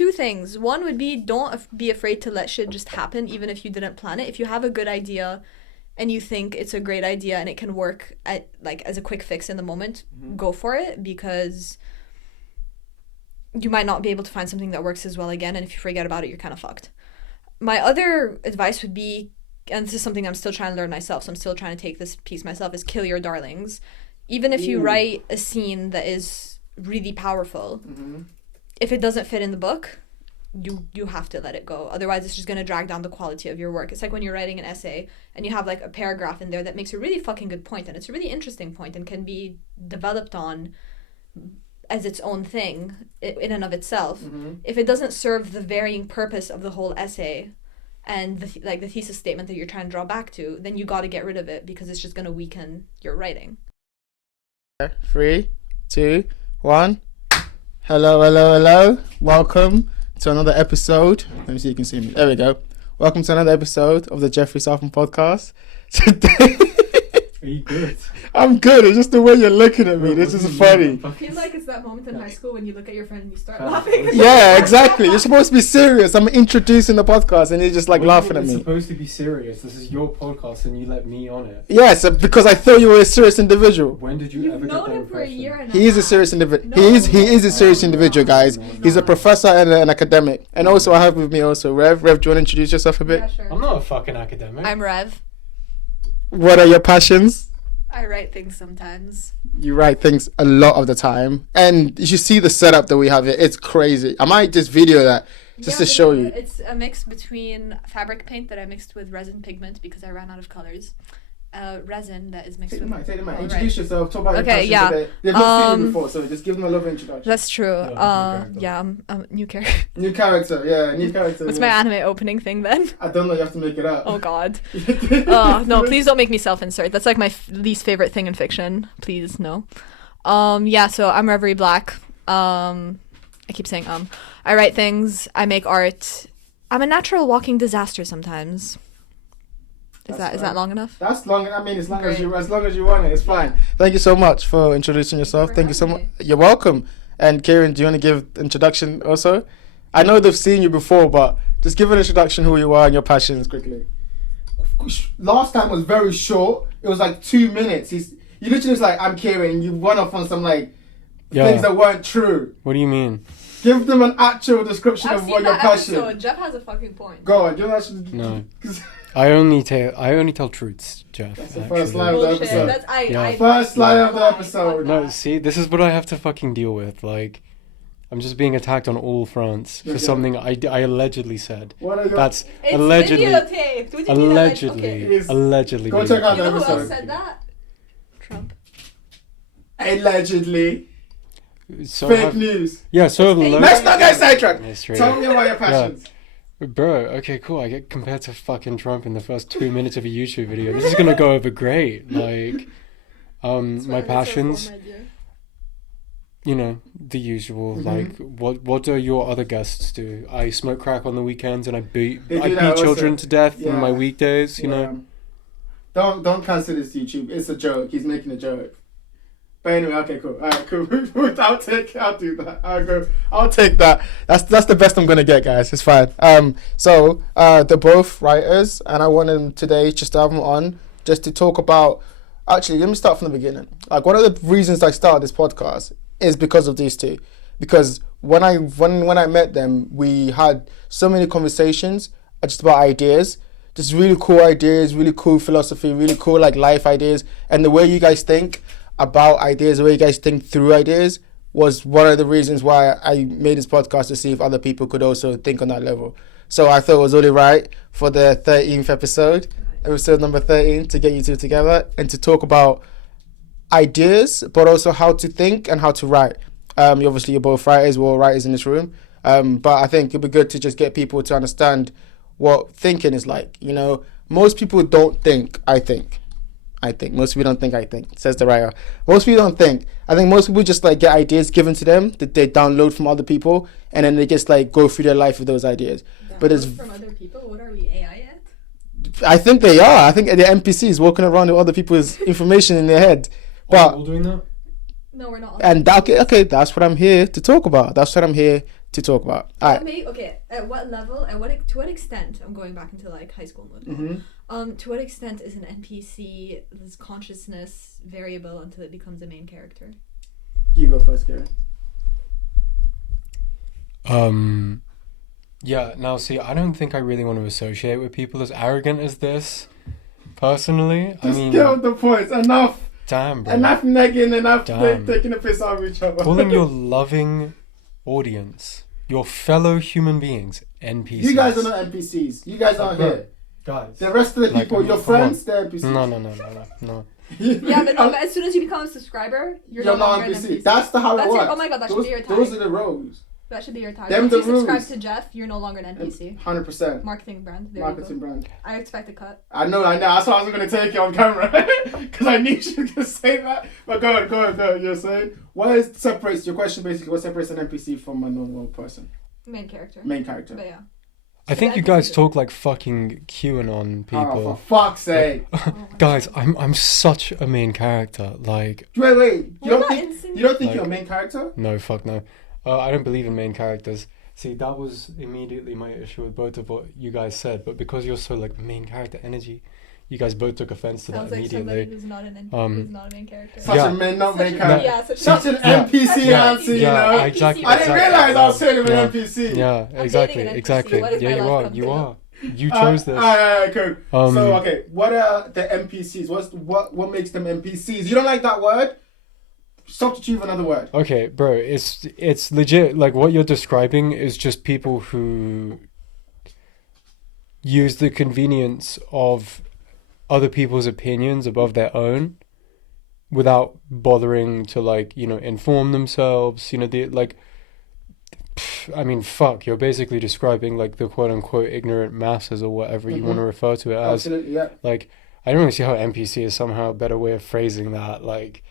two things. One would be don't be afraid to let shit just happen, even if you didn't plan it. If you have a good idea and you think it's a great idea and it can work as a quick fix in the moment, go for it, because you might not be able to find something that works as well again, and if you forget about it, you're kind of fucked. My other advice would be, and this is something I'm still trying to learn myself, so I'm still trying to take this piece myself, is kill your darlings. Even if you write a scene that is really powerful, if it doesn't fit in the book, you have to let it go. Otherwise, it's just going to drag down the quality of your work. It's like when you're writing an essay and you have like a paragraph in there that makes a really fucking good point, and it's a really interesting point and can be developed on as its own thing in and of itself. If it doesn't serve the varying purpose of the whole essay and the thesis statement that you're trying to draw back to, then you got to get rid of it, because it's just going to weaken your writing. 3, 2, 1. Hello. Welcome to another episode. Let me see if you can see me. There we go. Welcome to another episode of the Jeoffrey Sarpong podcast. Today... Are you good? I'm good. It's just the way you're looking at me. This is funny. I feel like it's that moment in high school when you look at your friend and you start laughing. Yeah, exactly. You're supposed to be serious. I'm introducing the podcast and you're just like laughing at me. It's supposed to be serious. This is your podcast and you let me on it. Yes, because I thought you were a serious individual. When did you ever get that known him for a impression? year and He is a serious individual. He is a serious individual, guys. He's a professor and an academic. And also I have with me also Rev. Rev, do you want to introduce yourself a bit? Yeah, sure. I'm not a fucking academic. I'm Rev. What are your passions? I write things sometimes. You write things a lot of the time, and you should see the setup that we have here. It's crazy. I might just video that just to show you. It's a mix between fabric paint that I mixed with resin pigment because I ran out of colors. Resin that is mixed with... Take the mic. Oh, Introduce yourself. Talk about your Okay, passions yeah. today. They've not seen you before, so just give them a little introduction. That's true. Yeah, I'm a new character. New character, yeah, new character. What's my anime opening thing then? I don't know. You have to make it up. Oh God. Oh no! Please don't make me self-insert. That's like my least favorite thing in fiction. Please no. Yeah. So I'm Reverie Black. I keep saying I write things. I make art. I'm a natural walking disaster sometimes. Is that long enough? That's long. I mean, as long Great. as you want it, it's fine. Thank you so much for introducing yourself. Thank you so much. You're welcome. And Kieran, do you want to give introduction also? I know they've seen you before, but just give an introduction who you are and your passions quickly. Last time was very short. It was like 2 minutes. You literally was like, I'm Kieran, and you went off on some things that weren't true. What do you mean? Give them an actual description of what your passion. Episode. Jeff has a fucking point. Go on, give us. No. I only tell truths, Jeff. That's the first line of the Bullshit. episode. That's First line of the episode. No, see, this is what I have to fucking deal with. Like, I'm just being attacked on all fronts for something I allegedly said. What are your... That's It's allegedly. videotaped. What do you mean Allegedly. Okay. Allegedly. Go check out You the know who else episode. said that? Trump. Allegedly. So Fake news. Yeah, so Let's not get sidetracked. That's true. Tell me about your passions. Bro, okay, cool. I get compared to fucking Trump in the first 2 minutes of a YouTube video. This is gonna go over great. Like, my passions, you know, the usual. Like, what do your other guests do? I smoke crack on the weekends and I beat children to death on my weekdays. You know. Don't cancel this YouTube. It's a joke. He's making a joke. But anyway, okay, cool. Alright, cool. I'll do that. I'll take that. That's the best I'm gonna get, guys. It's fine. So they're both writers, and I wanted today just to have them on just to talk about. Actually, let me start from the beginning. Like, one of the reasons I started this podcast is because of these two. Because when I met them, we had so many conversations just about ideas. Just really cool ideas, really cool philosophy, really cool life ideas, and the way you guys think about ideas, the way you guys think through ideas was one of the reasons why I made this podcast, to see if other people could also think on that level. So I thought it was only right for the 13th episode number 13, to get you two together and to talk about ideas, but also how to think and how to write. Obviously you're both writers, we're all writers in this room, but I think it'd be good to just get people to understand what thinking is like. You know, most people don't think. I think most people don't think. Says the writer. Most people don't think. I think most people just get ideas given to them that they download from other people, and then they just go through their life with those ideas. But it's from other people. What are we, AI yet? I think they are. I think they're NPCs walking around with other people's information in their head. But all doing that? No, we're not. And okay, that's what I'm here to talk about. That's what I'm here to talk about. All right. Okay, at what level, to what extent, I'm going back into like high school mode. To what extent is an NPC this consciousness variable until it becomes a main character? You go first, Kieran. Yeah, now see, I don't think I really want to associate with people as arrogant as this, personally. Just get off the points. Enough. Damn, bro. Enough negging, enough taking a piss out of each other. Calling your loving audience, your fellow human beings, NPCs. You guys are not NPCs. You guys aren't here. Guys. The rest of the people, your friends, they're NPCs. No. Yeah, but as soon as you become a subscriber, you're no longer an NPC. That's how it works. Oh my god, that should be your tag. Those are the roles. That should be your tag. Them Once you the subscribe rules. to Jeff, you're no longer an NPC. 100%. Marketing brand. There Marketing you go. brand. I expect a cut. I know. That's why I was going to take it on camera. Because I knew she was going to say that. But go on. You're saying? What separates an NPC from a normal person? Main character. But yeah. I think you guys talk like fucking QAnon people. Oh, for fuck's sake. Guys, I'm such a main character. Like. Wait. You don't think like, you're a main character? No, fuck no. I don't believe in main characters. See, that was immediately my issue with both of what you guys said. But because you're so like main character energy, you guys both took offense to Sounds that like immediately. Somebody who's not a main character. Such a main character. Yeah, such an NPC answer, you know. Exactly. I didn't realize I was saying him an NPC. Yeah, exactly. Yeah, you are. You chose this. Alright, cool. So okay, what are the NPCs? What makes them NPCs? You don't like that word? Substitute with another word. Okay, bro, it's legit. Like what you're describing is just people who use the convenience of other people's opinions above their own, without bothering to like inform themselves. I mean, fuck. You're basically describing like the quote unquote ignorant masses or whatever you want to refer to it as. Absolutely, yeah. Like, I don't really see how NPC is somehow a better way of phrasing that. Like.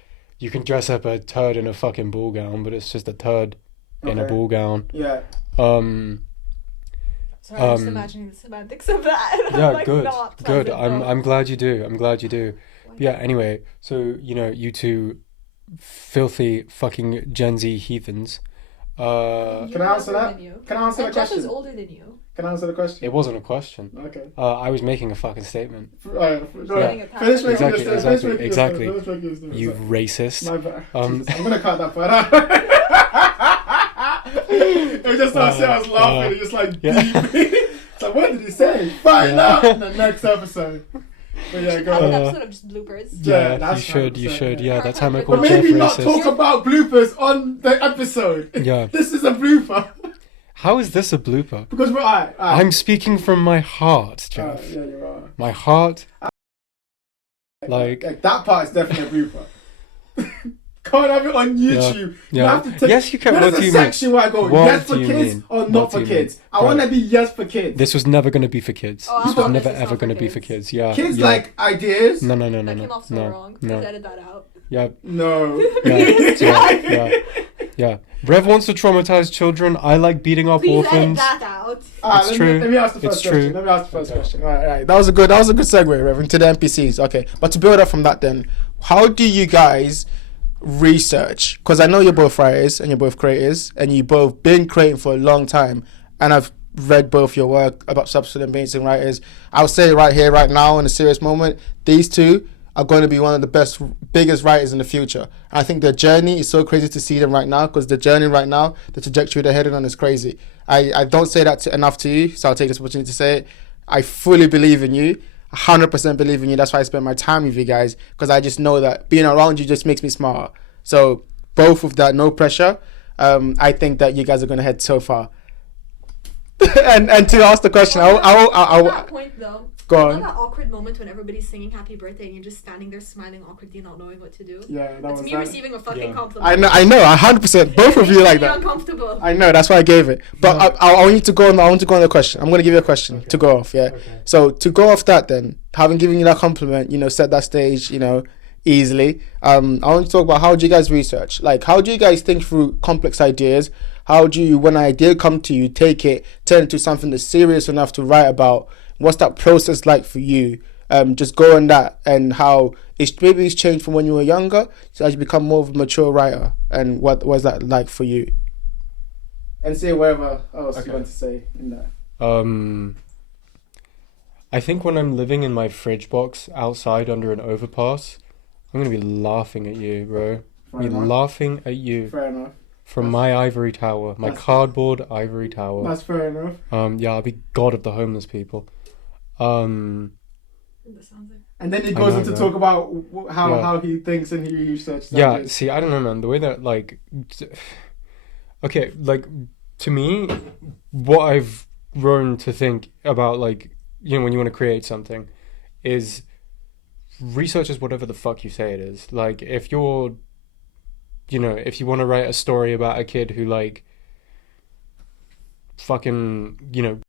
You can dress up a turd in a fucking ball gown, but it's just a turd in a ball gown. Yeah. Sorry, I'm just imagining the semantics of that. Yeah, like, good. I'm glad you do. Yeah. Anyway, so you two filthy fucking Gen Z heathens. Can I answer that? Can I answer the question? Jeff is older than you. Can I answer the question? It wasn't a question. Okay. I was making a fucking statement. Finish making Exactly. You racist. My bad. I'm gonna cut that part out. It was just I was laughing. It just like deep. So what did he say? Find out in the next episode. But yeah, go Have an on. episode of just bloopers. Yeah, that's you should. Yeah, that's how I But call Jeff maybe not racist. talk about bloopers on the episode. Yeah. This is a blooper. How is this a blooper? Because we're alright. I'm speaking from my heart, Jeff. Yeah, you are. My heart. Like that part is definitely a blooper. Can't have it on YouTube. Yeah. You have to take, yes, you can. What do is you the mean? section where I go? What Yes for do you kids mean? or What not do for you kids? mean? I want to be yes for kids. This was never going to be for kids. Oh, This was I never promise it's ever not going to for be for kids. kids. Yeah. Kids yeah. like ideas. No. That came off so wrong. Please edit that out. Yeah. No. Yeah. Rev wants to traumatize children. I like beating up Please orphans. edit that out. It's true. Let me ask the first It's question. true. Let me ask the first question. All right. That was a good segue, Rev, into the NPCs. Okay, but to build up from that, then, how do you guys research? Because I know you're both writers and you're both creators, and you both been creating for a long time, and I've read both your work about substance amazing writers. I'll say right here, right now, in a serious moment, these two are going to be one of the biggest writers in the future. And I think their journey is so crazy to see them right now, because the journey right now, the trajectory they're headed on is crazy. I don't say that enough to you, so I'll take this opportunity to say it. I fully believe in you, 100% believe in you. That's why I spend my time with you guys, because I just know that being around you just makes me smarter. So both of that, no pressure. I think that you guys are going to head so far. and to ask the question, At that point though, go on. that awkward moment when everybody's singing happy birthday and you're just standing there smiling awkwardly, not knowing what to do. Yeah, that's me receiving a fucking compliment. I know, 100%. Both of you like that. Uncomfortable. I know, that's why I gave it. But I want you to go on. I want to go on the question. I'm going to give you a question to go off. Yeah. Okay. So to go off that, then, having given you that compliment, set that stage, easily. I want to talk about, how do you guys research? Like, how do you guys think through complex ideas? How do you, when an idea come to you, take it, turn it into something that's serious enough to write about? What's that process like for you? Just go on that, and how maybe it's changed from when you were younger, so as you become more of a mature writer. And what was that like for you? And say whatever else Okay. you want to say in that. I think when I'm living in my fridge box outside under an overpass, I'm gonna be laughing at you, bro. Fair Be enough. laughing at you Fair enough. from That's- my ivory tower, my that's- cardboard ivory tower. That's fair enough. Yeah, I'll be god of the homeless people. That sounds like. And then he I goes know, on to right? talk about Yeah. how he thinks and he researches. Yeah, see, I don't know, man. The way that, like, okay, like, to me, what I've grown to think about, like, you know, when you want to create something, is research is whatever the fuck you say it is. Like, if you're, you know, if you want to write a story about a kid who, like, fucking, you know,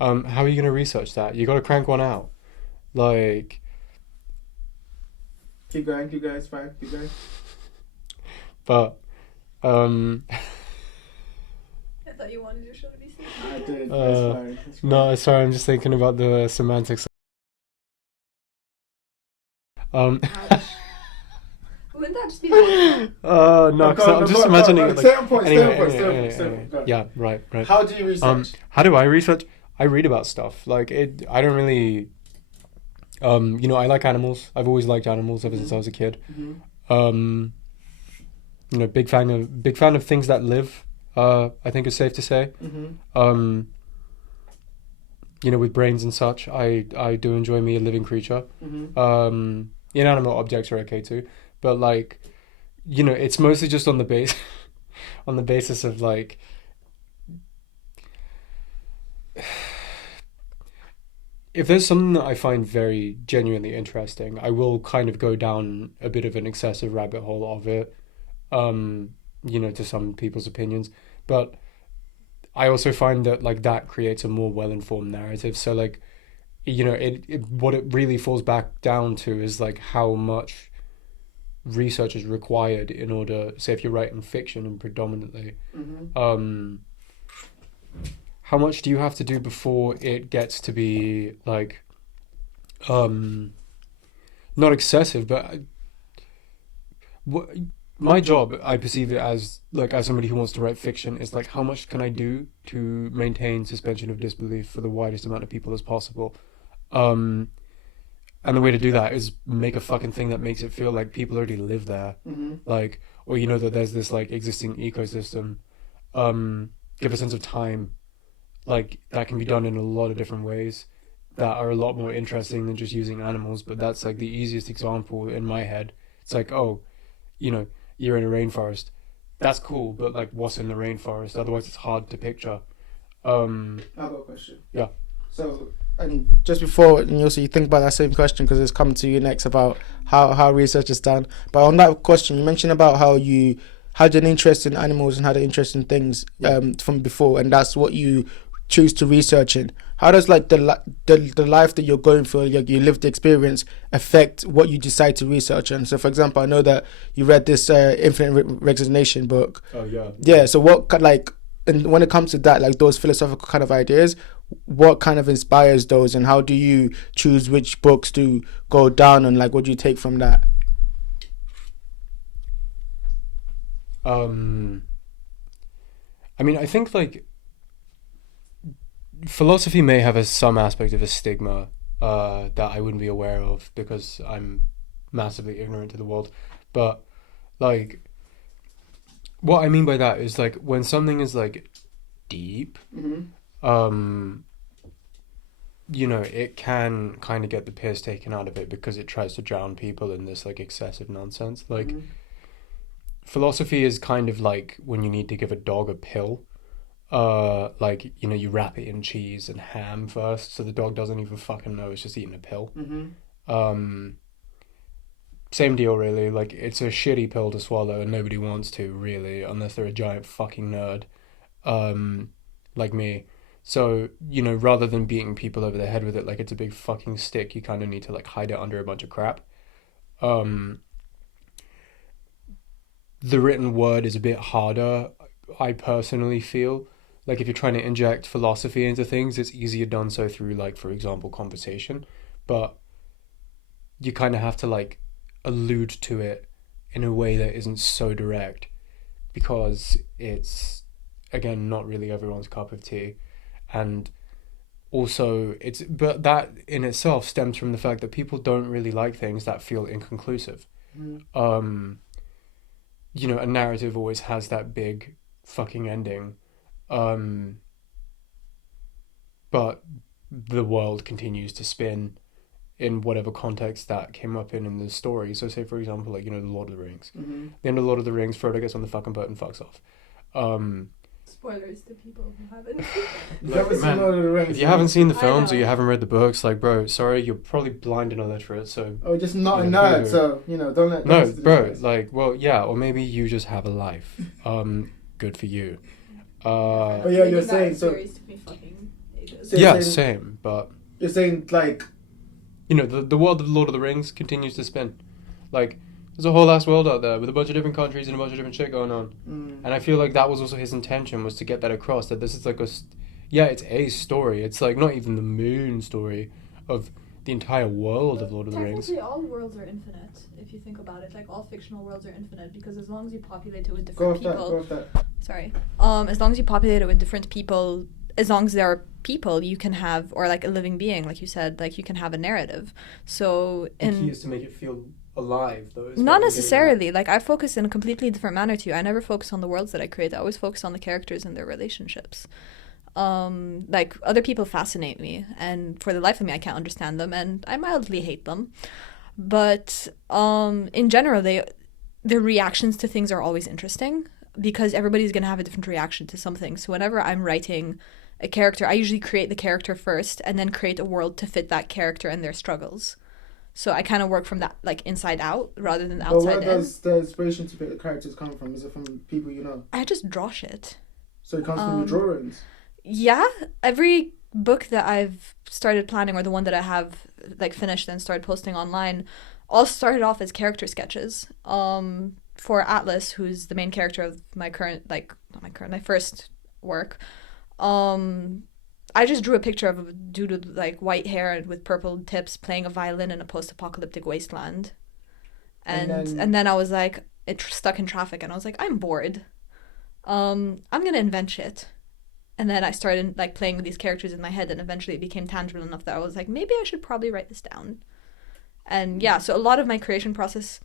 how are you gonna research that? You gotta crank one out. Like, Keep going, it's fine, keep going. but, I thought you wanted your show to be safe. I did, it's fine. It's fine. no, sorry, I'm just thinking about the semantics. Ouch. Wouldn't that just be like, No, because I'm just imagining it, like, Stay on point, anyway, stay on point. Go. yeah, right. How do you research? How do I research? I read about stuff. Like, I don't really, you know, I like animals. I've always liked animals ever since I was a kid. Mhm. You know, big fan of things that live. I think is safe to say. Mhm. You know, with brains and such, I do enjoy me a living creature. Mhm. Inanimate objects are okay too, but, like, you know, it's mostly just on the base, on the basis of, like, if there's something that I find very genuinely interesting, I will kind of go down a bit of an excessive rabbit hole of it. You know, to some people's opinions, but I also find that, like, that creates a more well-informed narrative. So, like, you know, what it really falls back down to is, like, how much research is required in order, say, if you're writing fiction and predominantly, Mhm. how much do you have to do before it gets to be, like, not excessive, but what my job, I perceive it as, like, as somebody who wants to write fiction, is, like, how much can I do to maintain suspension of disbelief for the widest amount of people as possible. And the way to do that is make a fucking thing that makes it feel like people already live there. Mhm. Like, or, you know, that there's this, like, existing ecosystem. Give a sense of time. Like, that can be done in a lot of different ways that are a lot more interesting than just using animals, but that's, like, the easiest example in my head. It's like, oh, you know, you're in a rainforest. That's cool, but, like, what's in the rainforest? Otherwise, it's hard to picture. I've got a question. Yeah. So, and just before, and also you think about that same question because it's coming to you next about how research is done. But on that question, you mentioned about how you had an interest in animals and had an interest in things from before, and that's what you choose to research in. How does, like, the life that you're going through, like, your lived experience, affect what you decide to research in? So, for example, I know that you read this Infinite Resignation book. Oh, yeah. Yeah. So what, like, and when it comes to that, like, those philosophical kind of ideas, what kind of inspires those, and how do you choose which books to go down, and, like, what do you take from that? I mean, I think, like, philosophy may have some aspect of a stigma that I wouldn't be aware of because I'm massively ignorant to the world. But, like, what I mean by that is, like, when something is, like, deep, you know, it can kind of get the piss taken out of it because it tries to drown people in this, like, excessive nonsense. Like, philosophy is kind of like when you need to give a dog a pill. Like, you know, you wrap it in cheese and ham first, so the dog doesn't even fucking know it's just eating a pill. Same deal, really. Like, it's a shitty pill to swallow, and nobody wants to, really, unless they're a giant fucking nerd, like me. So, you know, rather than beating people over the head with it like it's a big fucking stick, you kind of need to, like, hide it under a bunch of crap. The written word is a bit harder, I personally feel. Like, if you're trying to inject philosophy into things, it's easier done so through, like, for example, conversation. But you kind of have to, like, allude to it in a way that isn't so direct. because it's, again, not really everyone's cup of tea. And also, but that in itself stems from the fact that people don't really like things that feel inconclusive. You know, a narrative always has that big fucking ending. But the world continues to spin in whatever context that came up in the story. So say, for example, like, you know, the Lord of the Rings. The end of Lord of the Rings, Frodo gets on the fucking boat and fucks off. Spoilers to people who haven't. If you haven't seen the films or you haven't read the books, like, bro, sorry, you're probably blind and illiterate, so... Oh, just not a nerd, so, you know, don't let... No, bro, like, well, yeah, or maybe you just have a life. Good for you. But yeah, you're saying, so... Yeah, same, but... You're saying, like... You know, the world of the Lord of the Rings continues to spin. Like, there's a whole ass world out there with a bunch of different countries and a bunch of different shit going on. And I feel like that was also his intention, was to get that across, that this is like it's a story. It's like not even the main story of the entire world of Lord of the Rings. Technically, all worlds are infinite, if you think about it. Like, all fictional worlds are infinite, because as long as you populate it with different people... Sorry. As long as you populate it with different people, as long as there are people, you can have, or like a living being, like you said, like you can have a narrative. So the key is to make it feel alive, though. Not necessarily. Like, I focus in a completely different manner too. I never focus on the worlds that I create. I always focus on the characters and their relationships. Like, other people fascinate me, and for the life of me I can't understand them, and I mildly hate them. But in general, their reactions to things are always interesting, because everybody's going to have a different reaction to something. So whenever I'm writing a character, I usually create the character first and then create a world to fit that character and their struggles. So I kind of work from that, like, inside out rather than outside in. But where does the inspiration to pick the characters come from? Is it from people you know? I just draw shit. So it comes from your drawings? Yeah. Every book that I've started planning, or the one that I have, like, finished and started posting online, all started off as character sketches. For Atlas, who's the main character of my first work, I just drew a picture of a dude with, like, white hair and with purple tips playing a violin in a post-apocalyptic wasteland. And then I was like, stuck in traffic, and I was like, I'm bored. I'm gonna invent shit. And then I started, like, playing with these characters in my head, and eventually it became tangible enough that I was like, maybe I should probably write this down. And yeah, so a lot of my creation process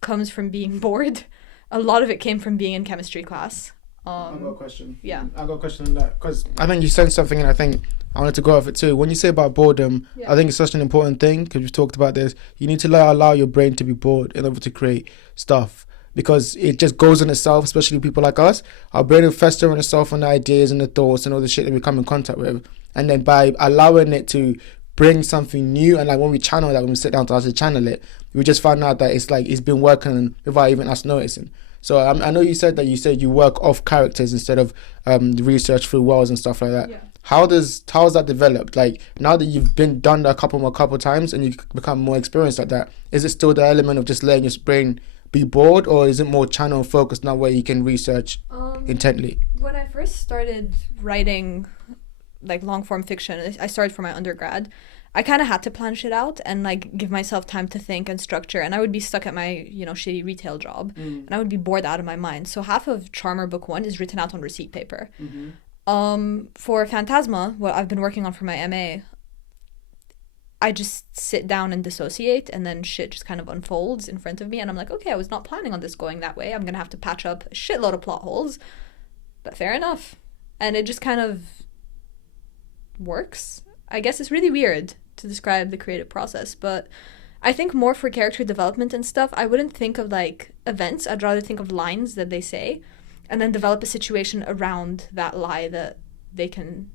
comes from being bored. A lot of it came from being in chemistry class. I've got a question. Yeah. I've got a question on that, because I think you said something, and I think I wanted to go off it too. When you say about boredom, I think it's such an important thing, because we've talked about this. You need to allow your brain to be bored in order to create stuff, because it just goes on itself, especially people like us. Our brain will fester on itself on the ideas and the thoughts and all the shit that we come in contact with. And then by allowing it to bring something new, and like when we channel that, when we sit down to actually channel it, we just find out that it's like it's been working without even us noticing. So I know you said you work off characters instead of research through worlds and stuff like that. Yeah. How has that developed? Like, now that you've done that a couple times and you've become more experienced at that, is it still the element of just letting your brain be bored, or is it more channel focused now where you can research intently? When I first started writing, like, long form fiction, I started for my undergrad. I kind of had to plan shit out and, like, give myself time to think and structure, and I would be stuck at my, you know, shitty retail job, and I would be bored out of my mind. So half of Charmer Book 1 is written out on receipt paper. For Phantasma, what I've been working on for my MA, I just sit down and dissociate, and then shit just kind of unfolds in front of me, and I'm like, okay, I was not planning on this going that way. I'm gonna have to patch up a shitload of plot holes, but fair enough. And it just kind of works. I guess it's really weird to describe the creative process, but I think more for character development and stuff, I wouldn't think of, like, events. I'd rather think of lines that they say, and then develop a situation around that lie that they can,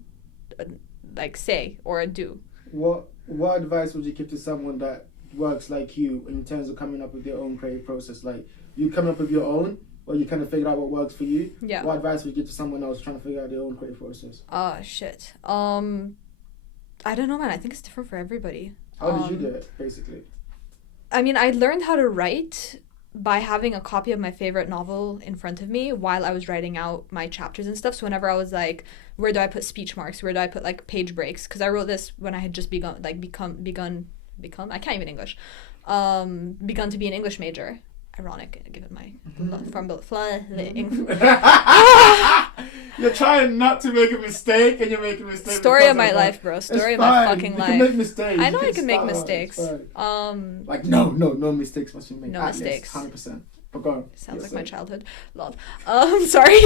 like, say or do. What advice would you give to someone that works like you in terms of coming up with their own creative process? Like, you coming up with your own, or you kind of figured out what works for you? Yeah. What advice would you give to someone else trying to figure out their own creative process? Shit. I don't know, man. I think it's different for everybody. How did you do it, basically? I mean, I learned how to write by having a copy of my favorite novel in front of me while I was writing out my chapters and stuff. So whenever I was like, where do I put speech marks? Where do I put, like, page breaks? Because I wrote this when I had just begun I can't even English. Begun to be an English major. ironic given my from flying. You're trying not to make a mistake, and you're making mistakes. Story of my life, bro. Story of my fucking life. You can make mistakes. I know I can make mistakes. Like no mistakes must be made. No mistakes. 100%. But go on. Sounds like my childhood. Lol. Sorry.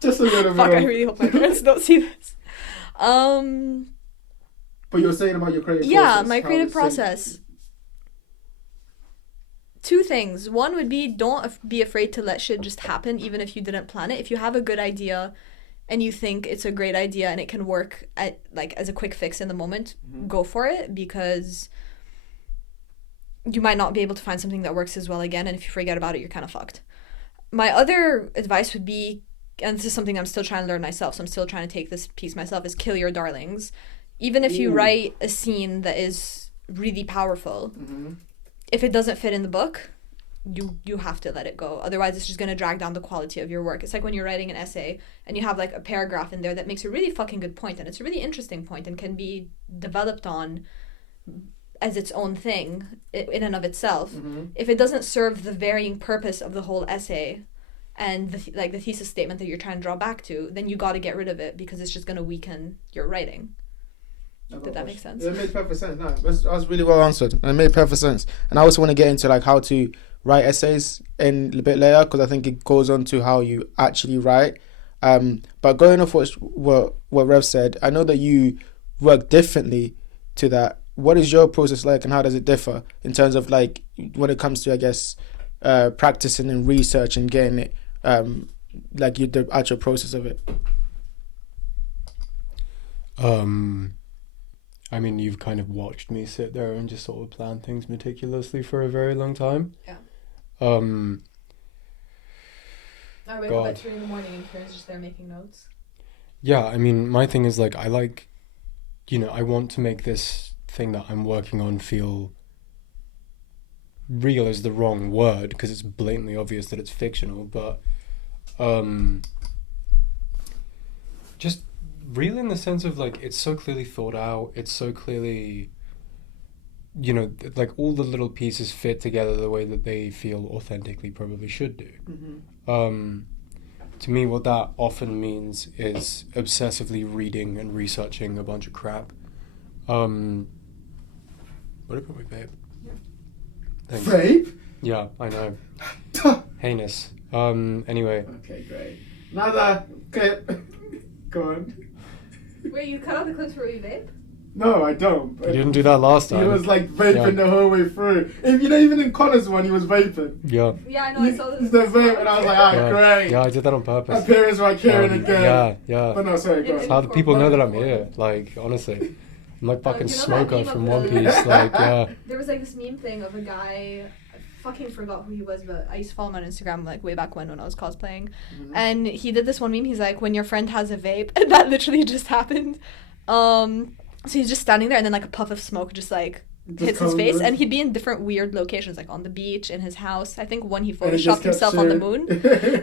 Just a little bit. Fuck, I really hope my parents don't see this. But you're saying about your creative process. Yeah, my creative process. Two things. One would be don't be afraid to let shit just happen, even if you didn't plan it. If you have a good idea and you think it's a great idea and it can work at like as a quick fix in the moment, go for it, because you might not be able to find something that works as well again, and if you forget about it, you're kind of fucked. My other advice would be, and this is something I'm still trying to learn myself, so I'm still trying to take this piece myself, is kill your darlings. Even if you write a scene that is really powerful, if it doesn't fit in the book, you have to let it go. Otherwise, it's just going to drag down the quality of your work. It's like when you're writing an essay and you have like a paragraph in there that makes a really fucking good point, and it's a really interesting point and can be developed on as its own thing in and of itself. If it doesn't serve the varying purpose of the whole essay and the thesis statement that you're trying to draw back to, then you got to get rid of it, because it's just going to weaken your writing. Did that make sense? It made perfect sense. No, that was really well answered, and it made perfect sense. And I also want to get into like how to write essays in a bit later, because I think it goes on to how you actually write. But going off what Rev said, I know that you work differently to that. What is your process like, and how does it differ in terms of like when it comes to, I guess, practicing and research and getting it, like the actual process of it? I mean, you've kind of watched me sit there and just sort of plan things meticulously for a very long time. Yeah. I wake up at 3 in the morning and Kieran's just there making notes. Yeah, I mean, my thing is like, I want to make this thing that I'm working on feel real is the wrong word, because it's blatantly obvious that it's fictional, but just real in the sense of like it's so clearly thought out, it's so clearly, like all the little pieces fit together the way that they feel authentically probably should do. To me, what that often means is obsessively reading and researching a bunch of crap. What about my vape? Thanks. Vape? Yeah, I know. Heinous. Anyway. Okay, great. Another clip. Go on. Wait, you cut out the clips where you vape? No, I don't. You didn't do that last time. He was like vaping the whole way through. Even in Connor's one, he was vaping. Yeah. Yeah, I know. I saw this. The vape, and I was like, great. Yeah, I did that on purpose. Appearance by Kieran again. Yeah. But no, sorry, go on. It's how the people know that I'm here. Like, honestly. I'm like fucking Smoker from One Piece. Like, yeah. There was like this meme thing of a guy, I fucking forgot who he was, but I used to follow him on Instagram like way back when I was cosplaying. And he did this one meme. He's like, when your friend has a vape. And that literally just happened. So he's just standing there, and then like a puff of smoke just like hits his face, and he'd be in different weird locations, like on the beach, in his house. I think one he photoshopped himself on the moon.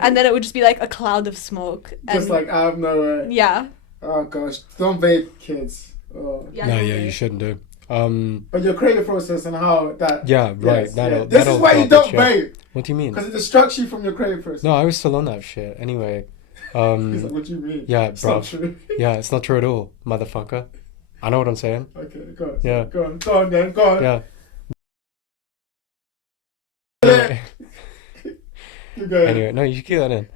And then it would just be like a cloud of smoke. Just like out of nowhere. Yeah. Oh gosh, don't vape, kids. Oh. Yeah, no, you shouldn't do. But your creative process and how that. Yeah, right. Yes, this is why you don't vape. What do you mean? Because it distracts you from your creative process. No, I was still on that shit. Anyway. He's like, what do you mean? Yeah, it's bro. Not true. Yeah, it's not true at all, motherfucker. I know what I'm saying. Okay, go on. Yeah. Go on then, go on. Yeah. Anyway, no, you should keep that in.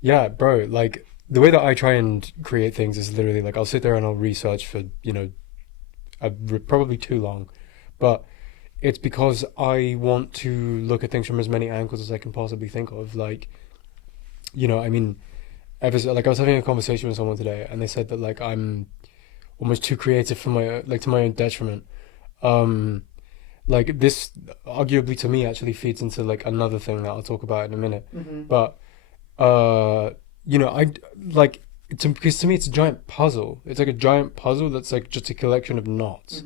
Yeah, bro, like, the way that I try and create things is literally, like, I'll sit there and I'll research for, probably too long. But it's because I want to look at things from as many angles as I can possibly think of. Like, I mean, I was having a conversation with someone today, and they said that, like, I'm almost too creative for my, like, to my own detriment. Like, this, arguably, to me, actually feeds into, like, another thing that I'll talk about in a minute. But, because to me, it's a giant puzzle. It's like a giant puzzle that's, like, just a collection of knots.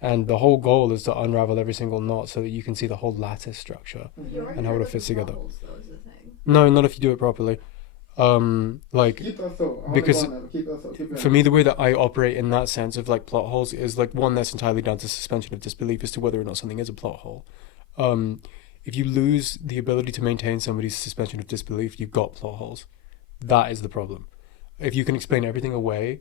And the whole goal is to unravel every single knot so that you can see the whole lattice structure and how it fits together. No, not if you do it properly. Keep that thought. Because Keep that thought. for me, the way that I operate in that sense of, like, plot holes is, like, one that's entirely down to suspension of disbelief as to whether or not something is a plot hole. if you lose the ability to maintain somebody's suspension of disbelief, you've got plot holes. That is the problem. If you can explain everything away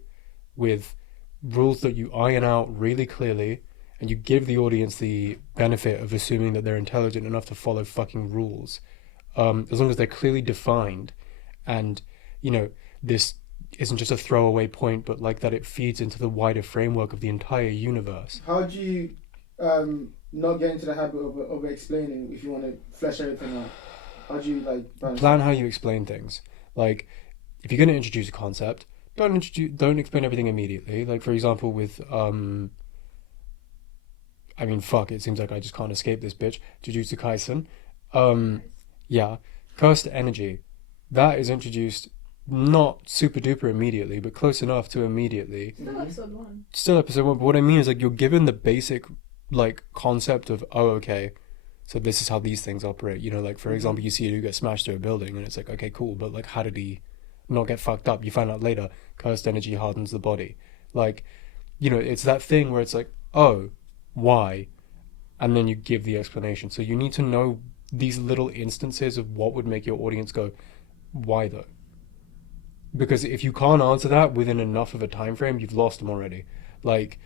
with rules that you iron out really clearly, and you give the audience the benefit of assuming that they're intelligent enough to follow fucking rules, as long as they're clearly defined, and, you know, this isn't just a throwaway point, but like that it feeds into the wider framework of the entire universe. How do you not get into the habit of explaining if you want to flesh everything out? How do you like plan how you explain things? Like, if you're going to introduce a concept, don't explain everything immediately. Like, for example, with I mean, fuck, it seems like I just can't escape this bitch. Jujutsu Kaisen. Yeah, cursed energy. That is introduced not super duper immediately, but close enough to immediately. Still episode 1. Still episode 1, but what I mean is, like, you're given the basic, like, concept of, oh, okay, so this is how these things operate. You know, like, for example, you see you get smashed through a building, and it's like, okay, cool, but, like, how did he not get fucked up? You find out later, cursed energy hardens the body. Like, you know, it's that thing where it's like, oh, why? And then you give the explanation. So you need to know these little instances of what would make your audience go, why though? Because if you can't answer that within enough of a time frame, you've lost them already. Like,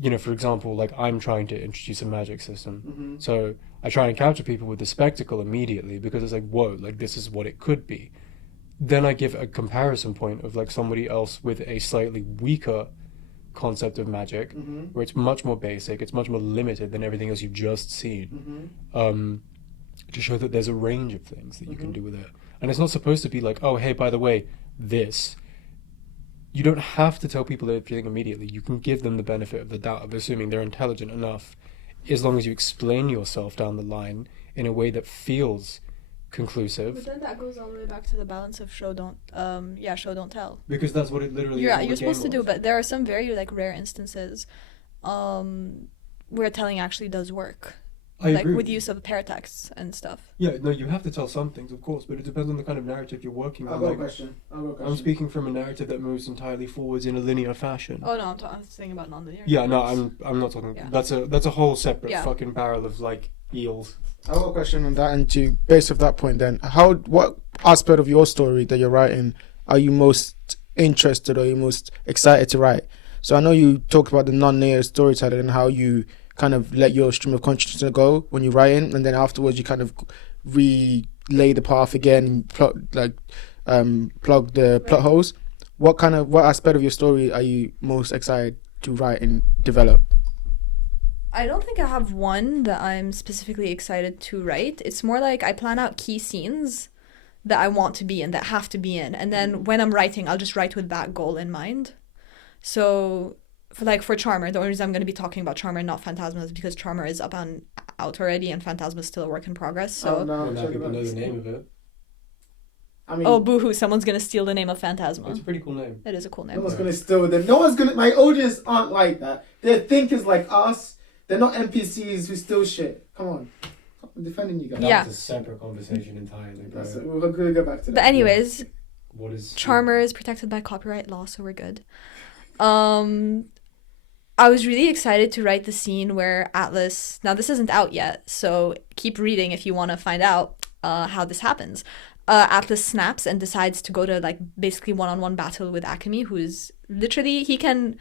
you know, for example, like, I'm trying to introduce a magic system. So I try and capture people with the spectacle immediately, because it's like, whoa, like, this is what it could be. Then I give a comparison point of, like, somebody else with a slightly weaker concept of magic, where it's much more basic, it's much more limited than everything else you've just seen, to show that there's a range of things that you can do with it. And it's not supposed to be like, oh, hey, by the way, this. You don't have to tell people everything immediately. You can give them the benefit of the doubt of assuming they're intelligent enough, as long as you explain yourself down the line in a way that feels conclusive. But then that goes all the way back to the balance of show don't tell. Because that's what it literally You're is. supposed to do, but there are some very, like, rare instances where telling actually does work. I like agree with use of paratexts and stuff. Yeah, no, you have to tell some things, of course, but it depends on the kind of narrative you're working on. I've got a question. I'm speaking from a narrative that moves entirely forwards in a linear fashion. Oh no, I'm saying about non-linear. Yeah, no, I'm not talking. Yeah. That's a whole separate fucking barrel of, like, eels. I've got a question on that, and to base of that point, then, what aspect of your story that you're writing are you most interested or you most excited to write? So I know you talked about the non-linear storytelling and how you kind of let your stream of consciousness go when you're writing, and then afterwards you kind of relay the path again and plug the plot holes. What aspect of your story are you most excited to write and develop? I don't think I have one that I'm specifically excited to write. It's more like I plan out key scenes that I want to be in, that have to be in, and then when I'm writing, I'll just write with that goal in mind. So for Charmer, the only reason I'm going to be talking about Charmer and not Phantasma is because Charmer is up and out already, and Phantasma is still a work in progress. So now people know the name of it. I mean, oh, boo-hoo, someone's going to steal the name of Phantasma. It's a pretty cool name. It is a cool name. No one's going to steal them. My audience aren't like that. They're thinkers like us. They're not NPCs who steal shit. Come on. I'm defending you guys. That's a separate conversation entirely, bro. We're going to go back to that. But anyways, what is Charmer is protected by copyright law, so we're good. I was really excited to write the scene where Atlas, now this isn't out yet, so keep reading if you want to find out how this happens. Atlas snaps and decides to go to, like, basically one-on-one battle with Akemi, who's literally, he can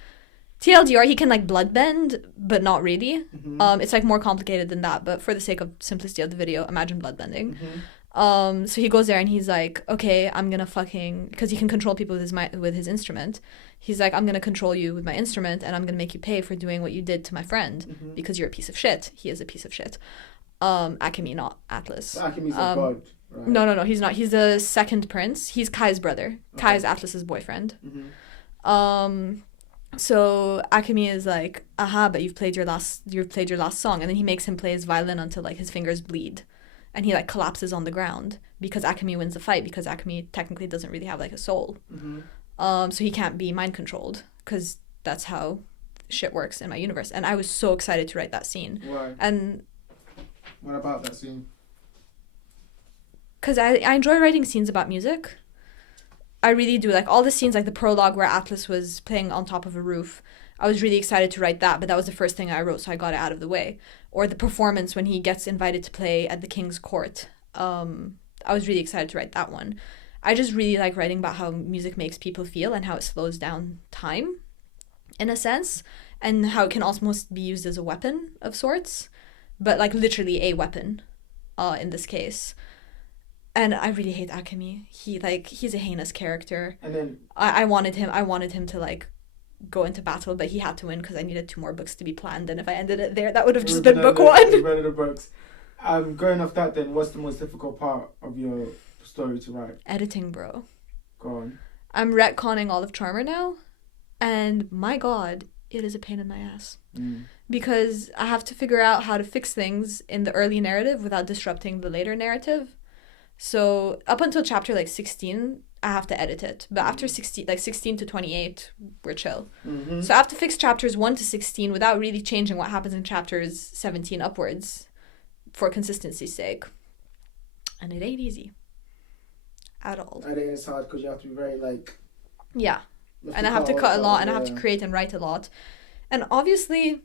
like bloodbend, but not really. It's like more complicated than that, but for the sake of simplicity of the video, imagine bloodbending. So he goes there and he's like, okay, I'm gonna because he can control people with his instrument. He's like, I'm gonna control you with my instrument, and I'm gonna make you pay for doing what you did to my friend, because you're a piece of shit. He is a piece of shit. Akemi, not Atlas. Akemi's a god, right? No, he's not. He's the second prince. He's Kai's brother. Okay. Kai is Atlas's boyfriend. So Akemi is like, aha, but you've played your last song, and then he makes him play his violin until, like, his fingers bleed, and he, like, collapses on the ground because Akemi wins the fight, because Akemi technically doesn't really have, like, a soul. So he can't be mind controlled, because that's how shit works in my universe. And I was so excited to write that scene. Why? And what about that scene? Because I enjoy writing scenes about music. I really do. Like, all the scenes, like the prologue where Atlas was playing on top of a roof, I was really excited to write that, but that was the first thing I wrote, so I got it out of the way. Or the performance when he gets invited to play at the King's Court. I was really excited to write that one. I just really like writing about how music makes people feel and how it slows down time, in a sense, and how it can almost be used as a weapon of sorts, but like literally a weapon, in this case. And I really hate Akemi. He's a heinous character. And then I wanted him to like go into battle, but he had to win because I needed 2 more books to be planned. And if I ended it there, that would have just been book 1. One of the books. Going off that, then, what's the most difficult part of your story to write? Editing, bro. Go on. I'm retconning all of Charmer now, and my god, it is a pain in my ass. Because I have to figure out how to fix things in the early narrative without disrupting the later narrative. So up until chapter like 16, I have to edit it. But after 16 to 28, we're chill. So I have to fix chapters 1 to 16 without really changing what happens in chapters 17 upwards for consistency's sake. And it ain't easy. At all. I think it's hard because you have to be very like... Yeah. And I have to cut a lot and I have to create and write a lot. And obviously,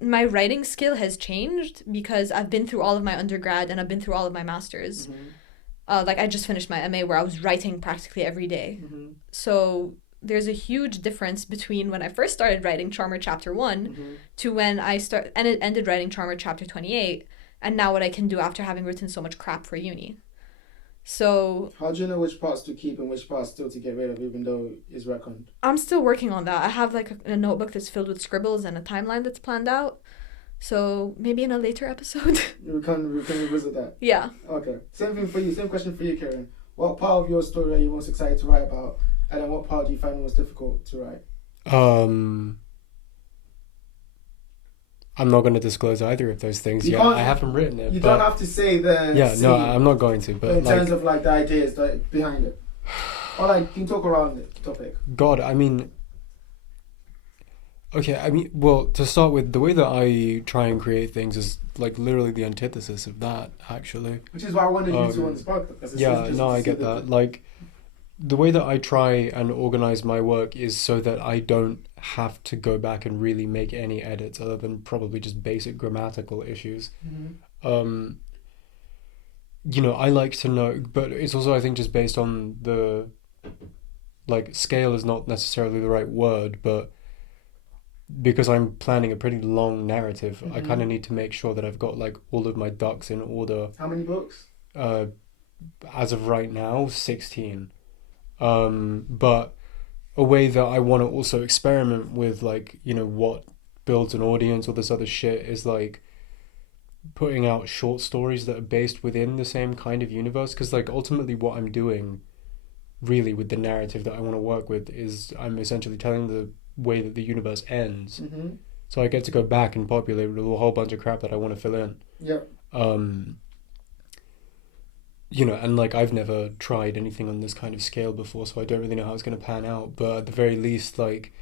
my writing skill has changed because I've been through all of my undergrad and I've been through all of my masters. Like I just finished my MA where I was writing practically every day. So there's a huge difference between when I first started writing Charmer Chapter 1 to when I ended writing Charmer Chapter 28, and now what I can do after having written so much crap for uni. So how do you know which parts to keep and which parts still to get rid of, even though it's reckoned? I'm still working on that. I have like a notebook that's filled with scribbles and a timeline that's planned out. So maybe in a later episode. we can revisit that. Yeah. Okay. Same thing for you. Same question for you, Kieran. What part of your story are you most excited to write about, and then what part do you find most difficult to write? I'm not going to disclose either of those things yet. I haven't written it. You don't have to say the... Yeah, no, I'm not going to. But in terms of like the ideas behind it. Or like, you can talk around the topic. God, I mean... Okay, I mean, well, to start with, the way that I try and create things is like literally the antithesis of that, actually. Which is why I wanted you to on this podcast. Yeah, no, I get that. Like, the way that I try and organize my work is so that I don't have to go back and really make any edits other than probably just basic grammatical issues. You know, I like to know, but it's also, I think, just based on the, like, scale is not necessarily the right word, but because I'm planning a pretty long narrative, I kind of need to make sure that I've got, like, all of my ducks in order. How many books? As of right now, 16. But a way that I want to also experiment with, like, you know, what builds an audience or this other shit is, like, putting out short stories that are based within the same kind of universe. Because, like, ultimately what I'm doing really with the narrative that I want to work with is I'm essentially telling the way that the universe ends. So I get to go back and populate with a whole bunch of crap that I want to fill in. You know, and like I've never tried anything on this kind of scale before, so I don't really know how it's going to pan out. But at the very least, like,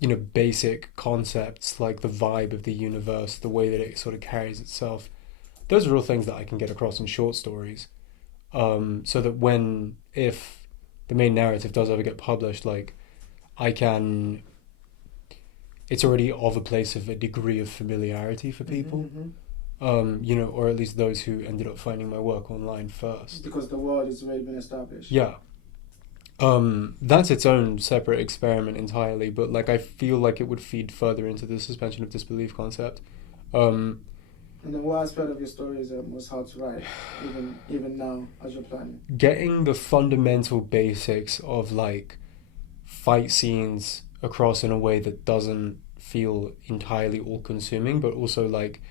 you know, basic concepts like the vibe of the universe, the way that it sort of carries itself, those are all things that I can get across in short stories. So that if the main narrative does ever get published, like, it's already of a place of a degree of familiarity for people. You know, or at least those who ended up finding my work online first. Because the world has already been established. Yeah. That's its own separate experiment entirely, but like I feel like it would feed further into the suspension of disbelief concept. And then what aspect of your story is most hard to write, even now, as you're planning? Getting the fundamental basics of like fight scenes across in a way that doesn't feel entirely all-consuming, but also like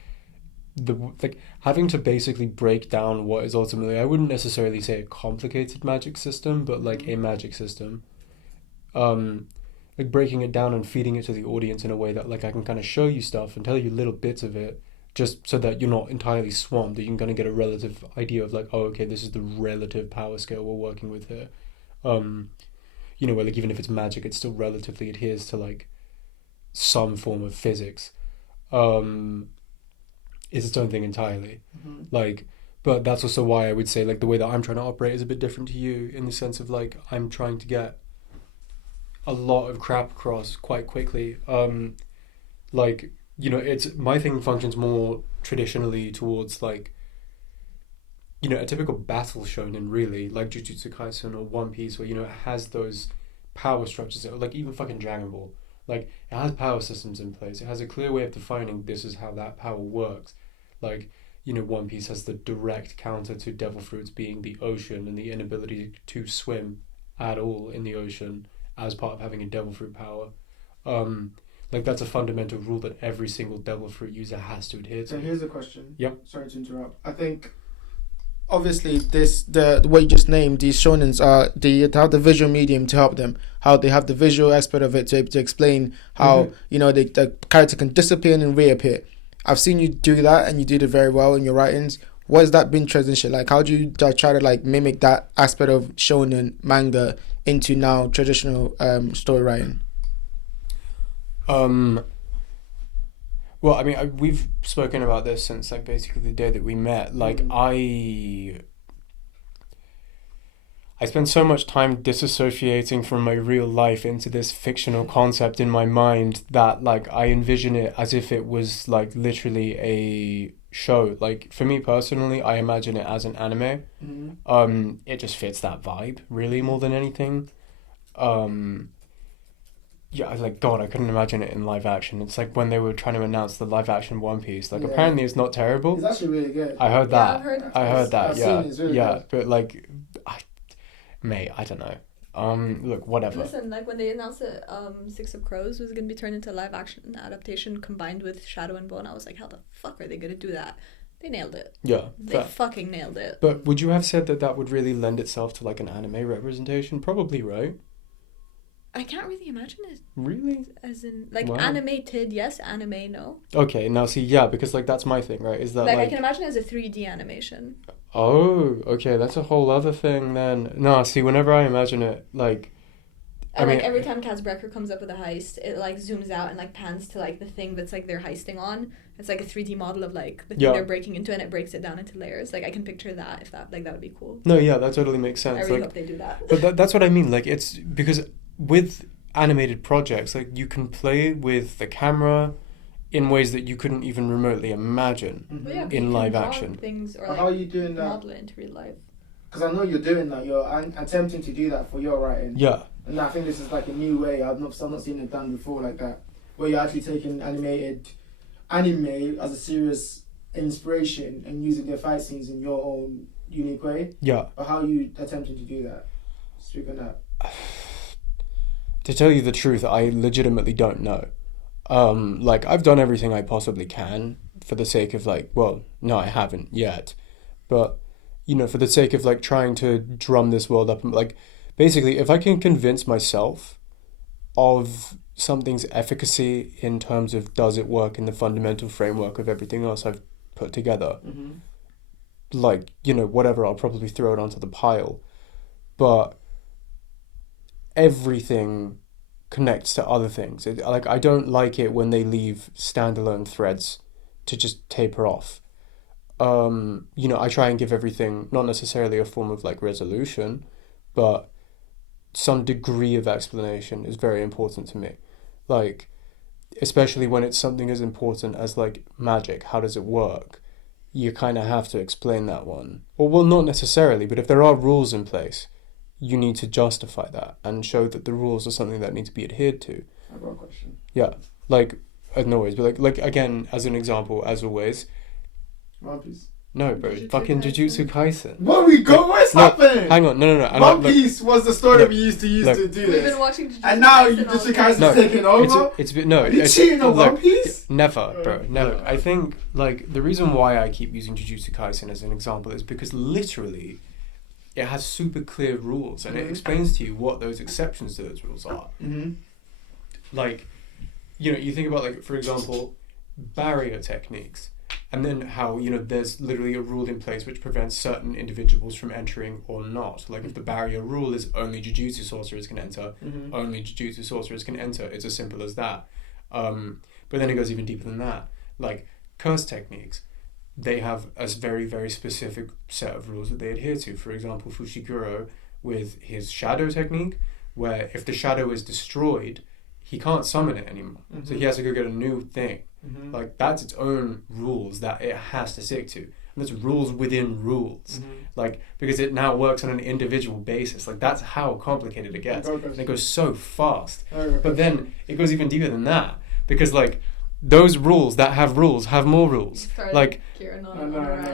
having to basically break down what is ultimately, I wouldn't necessarily say a complicated magic system, but like a magic system. Like breaking it down and feeding it to the audience in a way that like I can kind of show you stuff and tell you little bits of it, just so that you're not entirely swamped, that you can kind of get a relative idea of like, oh, okay, this is the relative power scale we're working with here. You know, where like even if it's magic, it still relatively adheres to like some form of physics. It's its own thing entirely. Like, but that's also why I would say like the way that I'm trying to operate is a bit different to you, in the sense of like I'm trying to get a lot of crap across quite quickly. Like, you know, it's my thing functions more traditionally towards like, you know, a typical battle shonen, really, like Jujutsu Kaisen or One Piece, where, you know, it has those power structures, or like even fucking Dragon Ball. Like, it has power systems in place. It has a clear way of defining this is how that power works. Like, you know, One Piece has the direct counter to Devil Fruits being the ocean and the inability to swim at all in the ocean as part of having a Devil Fruit power. Like, that's a fundamental rule that every single Devil Fruit user has to adhere to. So here's a question. Yep. Sorry to interrupt. I think obviously the what you just named, these shonens are they have the visual medium to help them, how they have the visual aspect of it to explain how you know the character can disappear and reappear. I've seen you do that and you did it very well in your writings. What has that been transition like? How do you try to like mimic that aspect of shonen manga into now traditional story writing? Well, I mean, we've spoken about this since like basically the day that we met. Like, I spend so much time disassociating from my real life into this fictional concept in my mind that like I envision it as if it was like literally a show. Like, for me personally, I imagine it as an anime. It just fits that vibe really more than anything. Yeah, I was like, God, I couldn't imagine it in live action. It's like when they were trying to announce the live action One Piece. Like, apparently it's not terrible. It's actually really good. I heard that. I heard that. I've Yeah, seen it, it's really good. But like, mate, I don't know. Look, whatever. Listen, like when they announced that Six of Crows was gonna be turned into live action adaptation combined with Shadow and Bone, I was like, how the fuck are they gonna do that? They nailed it. Yeah, they fucking nailed it. But would you have said that would really lend itself to like an anime representation? Probably, right? I can't really imagine it. Really? As in, like, Wow. Animated, yes. Anime, no. Okay, now see, yeah, because like that's my thing, right? Is that like I can imagine it as a 3D animation. Oh, okay, that's a whole other thing then. No, see, whenever I imagine it, like, And like every time Kaz Brecker comes up with a heist, it like zooms out and like pans to like the thing that's like they're heisting on. It's like a 3D model of like the thing they're breaking into, and it breaks it down into layers. Like I can picture that, if that would be cool. No, yeah, that totally makes sense. I really like, hope they do that. But that's what I mean. Like, it's because with animated projects, like you can play with the camera in ways that you couldn't even remotely imagine in live action. Things or like how are you doing that? Model it into real life. Because I know you're doing that. You're attempting to do that for your writing. Yeah. And I think this is like a new way. I've not seen it done before like that, where you're actually taking anime as a serious inspiration and using their fight scenes in your own unique way. Yeah. But how are you attempting to do that? Speak on that. To tell you the truth, I legitimately don't know. Like, I've done everything I possibly can for the sake of like, well, no, I haven't yet, but you know, for the sake of like trying to drum this world up, and like, basically, if I can convince myself of something's efficacy in terms of does it work in the fundamental framework of everything else I've put together, like, you know, whatever, I'll probably throw it onto the pile. But everything connects to other things. Like, I don't like it when they leave standalone threads to just taper off. You know, I try and give everything not necessarily a form of like resolution, but some degree of explanation is very important to me. Like, especially when it's something as important as like magic, how does it work? You kind of have to explain that one. Or, well, not necessarily, but if there are rules in place, you need to justify that and show that the rules are something that need to be adhered to. I've got a question. Yeah, like, no worries, but like again, as an example, as always. One Piece. No, bro, fucking Jujutsu Kaisen. What we go? What's happening? Hang on, no. One Piece was the story we used to do We've this. been watching Jujutsu And now Kaisen Jujutsu all Kaisen's day. taking over? It's a bit, no. Are you it's, cheating on One Piece? Never, bro, never. I think, like, the reason why I keep using Jujutsu Kaisen as an example is because literally it has super clear rules and it explains to you what those exceptions to those rules are. Like, you know, you think about, like, for example, barrier techniques. And then how, you know, there's literally a rule in place which prevents certain individuals from entering or not. Like, if the barrier rule is only Jujutsu sorcerers can enter, only Jujutsu sorcerers can enter. It's as simple as that. But then it goes even deeper than that. Like, curse techniques, they have a very, very specific set of rules that they adhere to. For example, Fushiguro, with his shadow technique, where if the shadow is destroyed, he can't summon it anymore. So he has to go get a new thing. Like, that's its own rules that it has to stick to. And there's rules within rules. Like, because it now works on an individual basis. Like, that's how complicated it gets. And it goes so fast. But then it goes even deeper than that. Because, like, those rules that have rules have more rules. Like, Kieran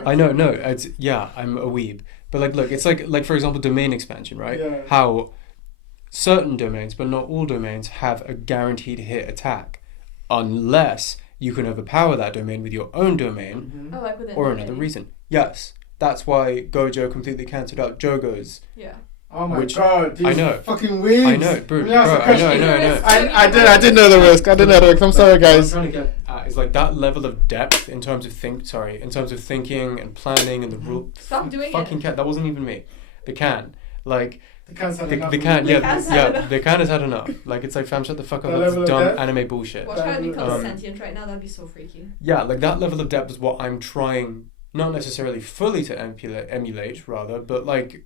I know, no, it's, yeah, I'm a weeb. But, like, look, it's like for example, domain expansion, right? Yeah. How certain domains, but not all domains, have a guaranteed hit attack. Unless you can overpower that domain with your own domain Oh, like within or another reason. Yes. That's why Gojo completely cancelled out Jogo's. Yeah. Oh my Which- god, these I know. fucking weeds. I know, bro, I know. I did know the risk. I did know the risk. I'm sorry, What I'm guys. trying to get at is like that level of depth in terms of thinking and planning and the rule. Stop doing fucking it. Cat, that wasn't even me. The can. Like, The can's had the enough. can, The yeah, can's had yeah, enough. the can has had enough. Like, it's like, fam, shut the fuck up, The that's level of dumb depth. anime bullshit. Watch how it becomes Um, sentient right now. That'd be so freaky. Yeah, like that level of depth is what I'm trying, not necessarily fully to emulate rather, but like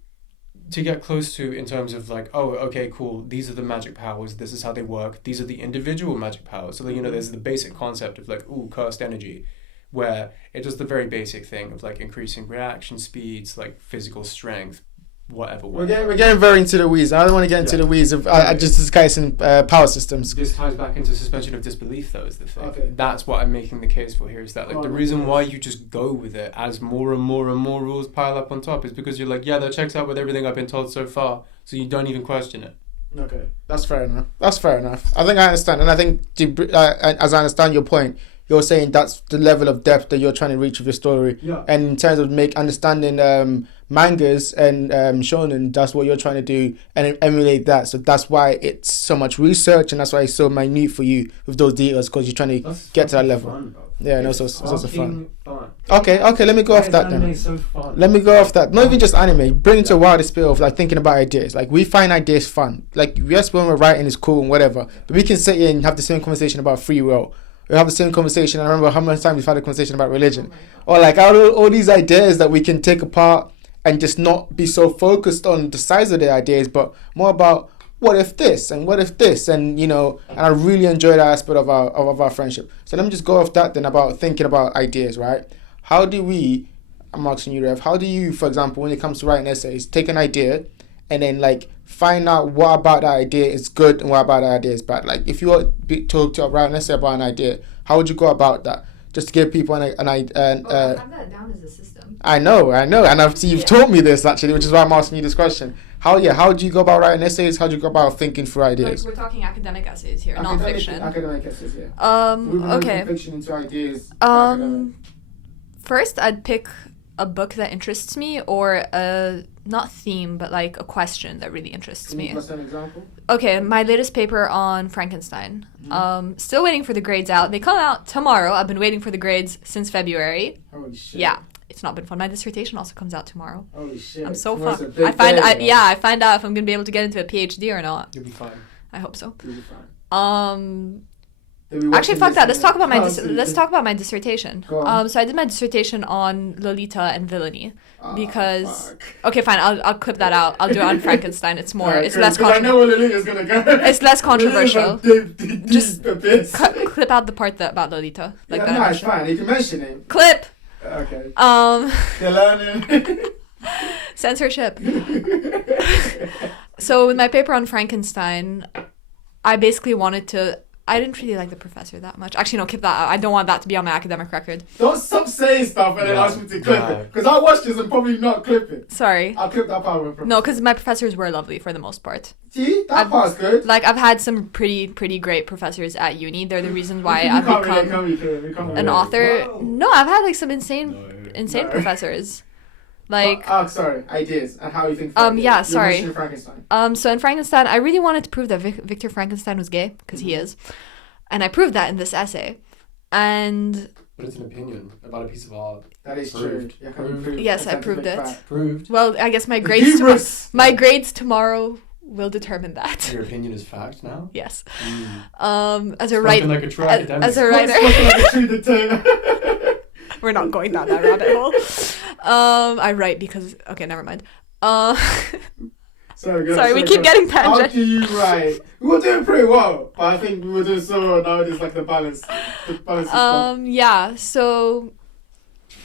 to get close to in terms of like, oh, okay, cool, these are the magic powers, this is how they work, these are the individual magic powers. So, like, you know, there's the basic concept of like, ooh, cursed energy, where it does the very basic thing of like increasing reaction speeds, like physical strength, whatever. We're getting very into the weeds. I don't want to get into the weeds of just discussing power systems. This ties back into suspension of disbelief, though, is the thing. Okay. That's what I'm making the case for here, is that like the reason why you just go with it as more and more and more rules pile up on top is because you're like, yeah, that checks out with everything I've been told so far, so you don't even question it. Okay, that's fair enough. I think I understand, and I think as I understand your point, you're saying that's the level of depth that you're trying to reach with your story. Yeah. And in terms of understanding mangas and shonen, that's what you're trying to do and emulate that. So that's why it's so much research, and that's why it's so minute for you with those details, because you're trying to get to that level. Fun, bro. Yeah, and also it's also fun. Fun. Okay, let me go off that then. So fun. Let me go off that. Not even just anime. Bring it to a wider scale of like thinking about ideas. Like, we find ideas fun. Like, yes, when we're writing is cool and whatever, but we can sit here and have the same conversation about free will. We have the same conversation. I remember how many times we've had a conversation about religion, or like all these ideas that we can take apart and just not be so focused on the size of the ideas, but more about what if this and what if this, and you know. And I really enjoy that aspect of our friendship. So let me just go off that then about thinking about ideas, right? How do we? I'm asking you, Rev. How do you, for example, when it comes to writing essays, take an idea and then like find out what about that idea is good and what about that idea is bad? Like, if you were told to write an essay about an idea, how would you go about that? Just to give people an idea. I have that down as a system. I know, and you've taught me this actually, which is why I'm asking you this question. How do you go about writing essays? How do you go about thinking through ideas? Like, we're talking academic essays here, not fiction. Academic essays, yeah. Okay. From fiction into ideas. First, I'd pick a book that interests me, or a not theme, but like a question that really interests me. Can you give us an example? Okay, my latest paper on Frankenstein. Still waiting for the grades out. They come out tomorrow. I've been waiting for the grades since February. Holy shit. Yeah, it's not been fun. My dissertation also comes out tomorrow. Holy shit. I'm so Tomorrow's a fucked. big I find day, I find out if I'm gonna be able to get into a PhD or not. You'll be fine. I hope so. You'll be fine. Actually, fuck that. Let's talk about my let's talk about my dissertation. Go on. So I did my dissertation on Lolita and villainy because fuck. okay, fine. I'll clip that out. I'll do it on Frankenstein. It's more. It's less. I know where Lolita's gonna go. It's less controversial. Just Clip out the part about Lolita. Like that. No, it's fine. You can mention it. Clip. Okay. You're learning. Censorship. So with my paper on Frankenstein, I basically wanted to. I didn't really like the professor that much. Actually, no, keep that out. I don't want that to be on my academic record. Don't stop saying stuff and then ask me to clip it. Because I'll watch this and probably not clip it. Sorry. I'll clip that part with No, because my professors were lovely for the most part. See? That part's good. Like, I've had some pretty great professors at uni. They're the reason why I've become an author. Whoa. No, I've had like some insane professors. Like, sorry, ideas and how you think. yeah, sorry. Frankenstein. So in Frankenstein, I really wanted to prove that Victor Frankenstein was gay, because he is, and I proved that in this essay. And but it's an opinion about a piece of art. That is Proved. true. Yes, I proved it. Proved. Well, I guess my grades tomorrow will determine that. Your opinion is fact now. Yes. As a writer. Like as a writer. We're not going down that rabbit hole. I write because... Okay, never mind. Sorry, we keep getting How tangent. do you write? We were doing pretty well, but I think we were doing so well nowadays, like the balance. Yeah, so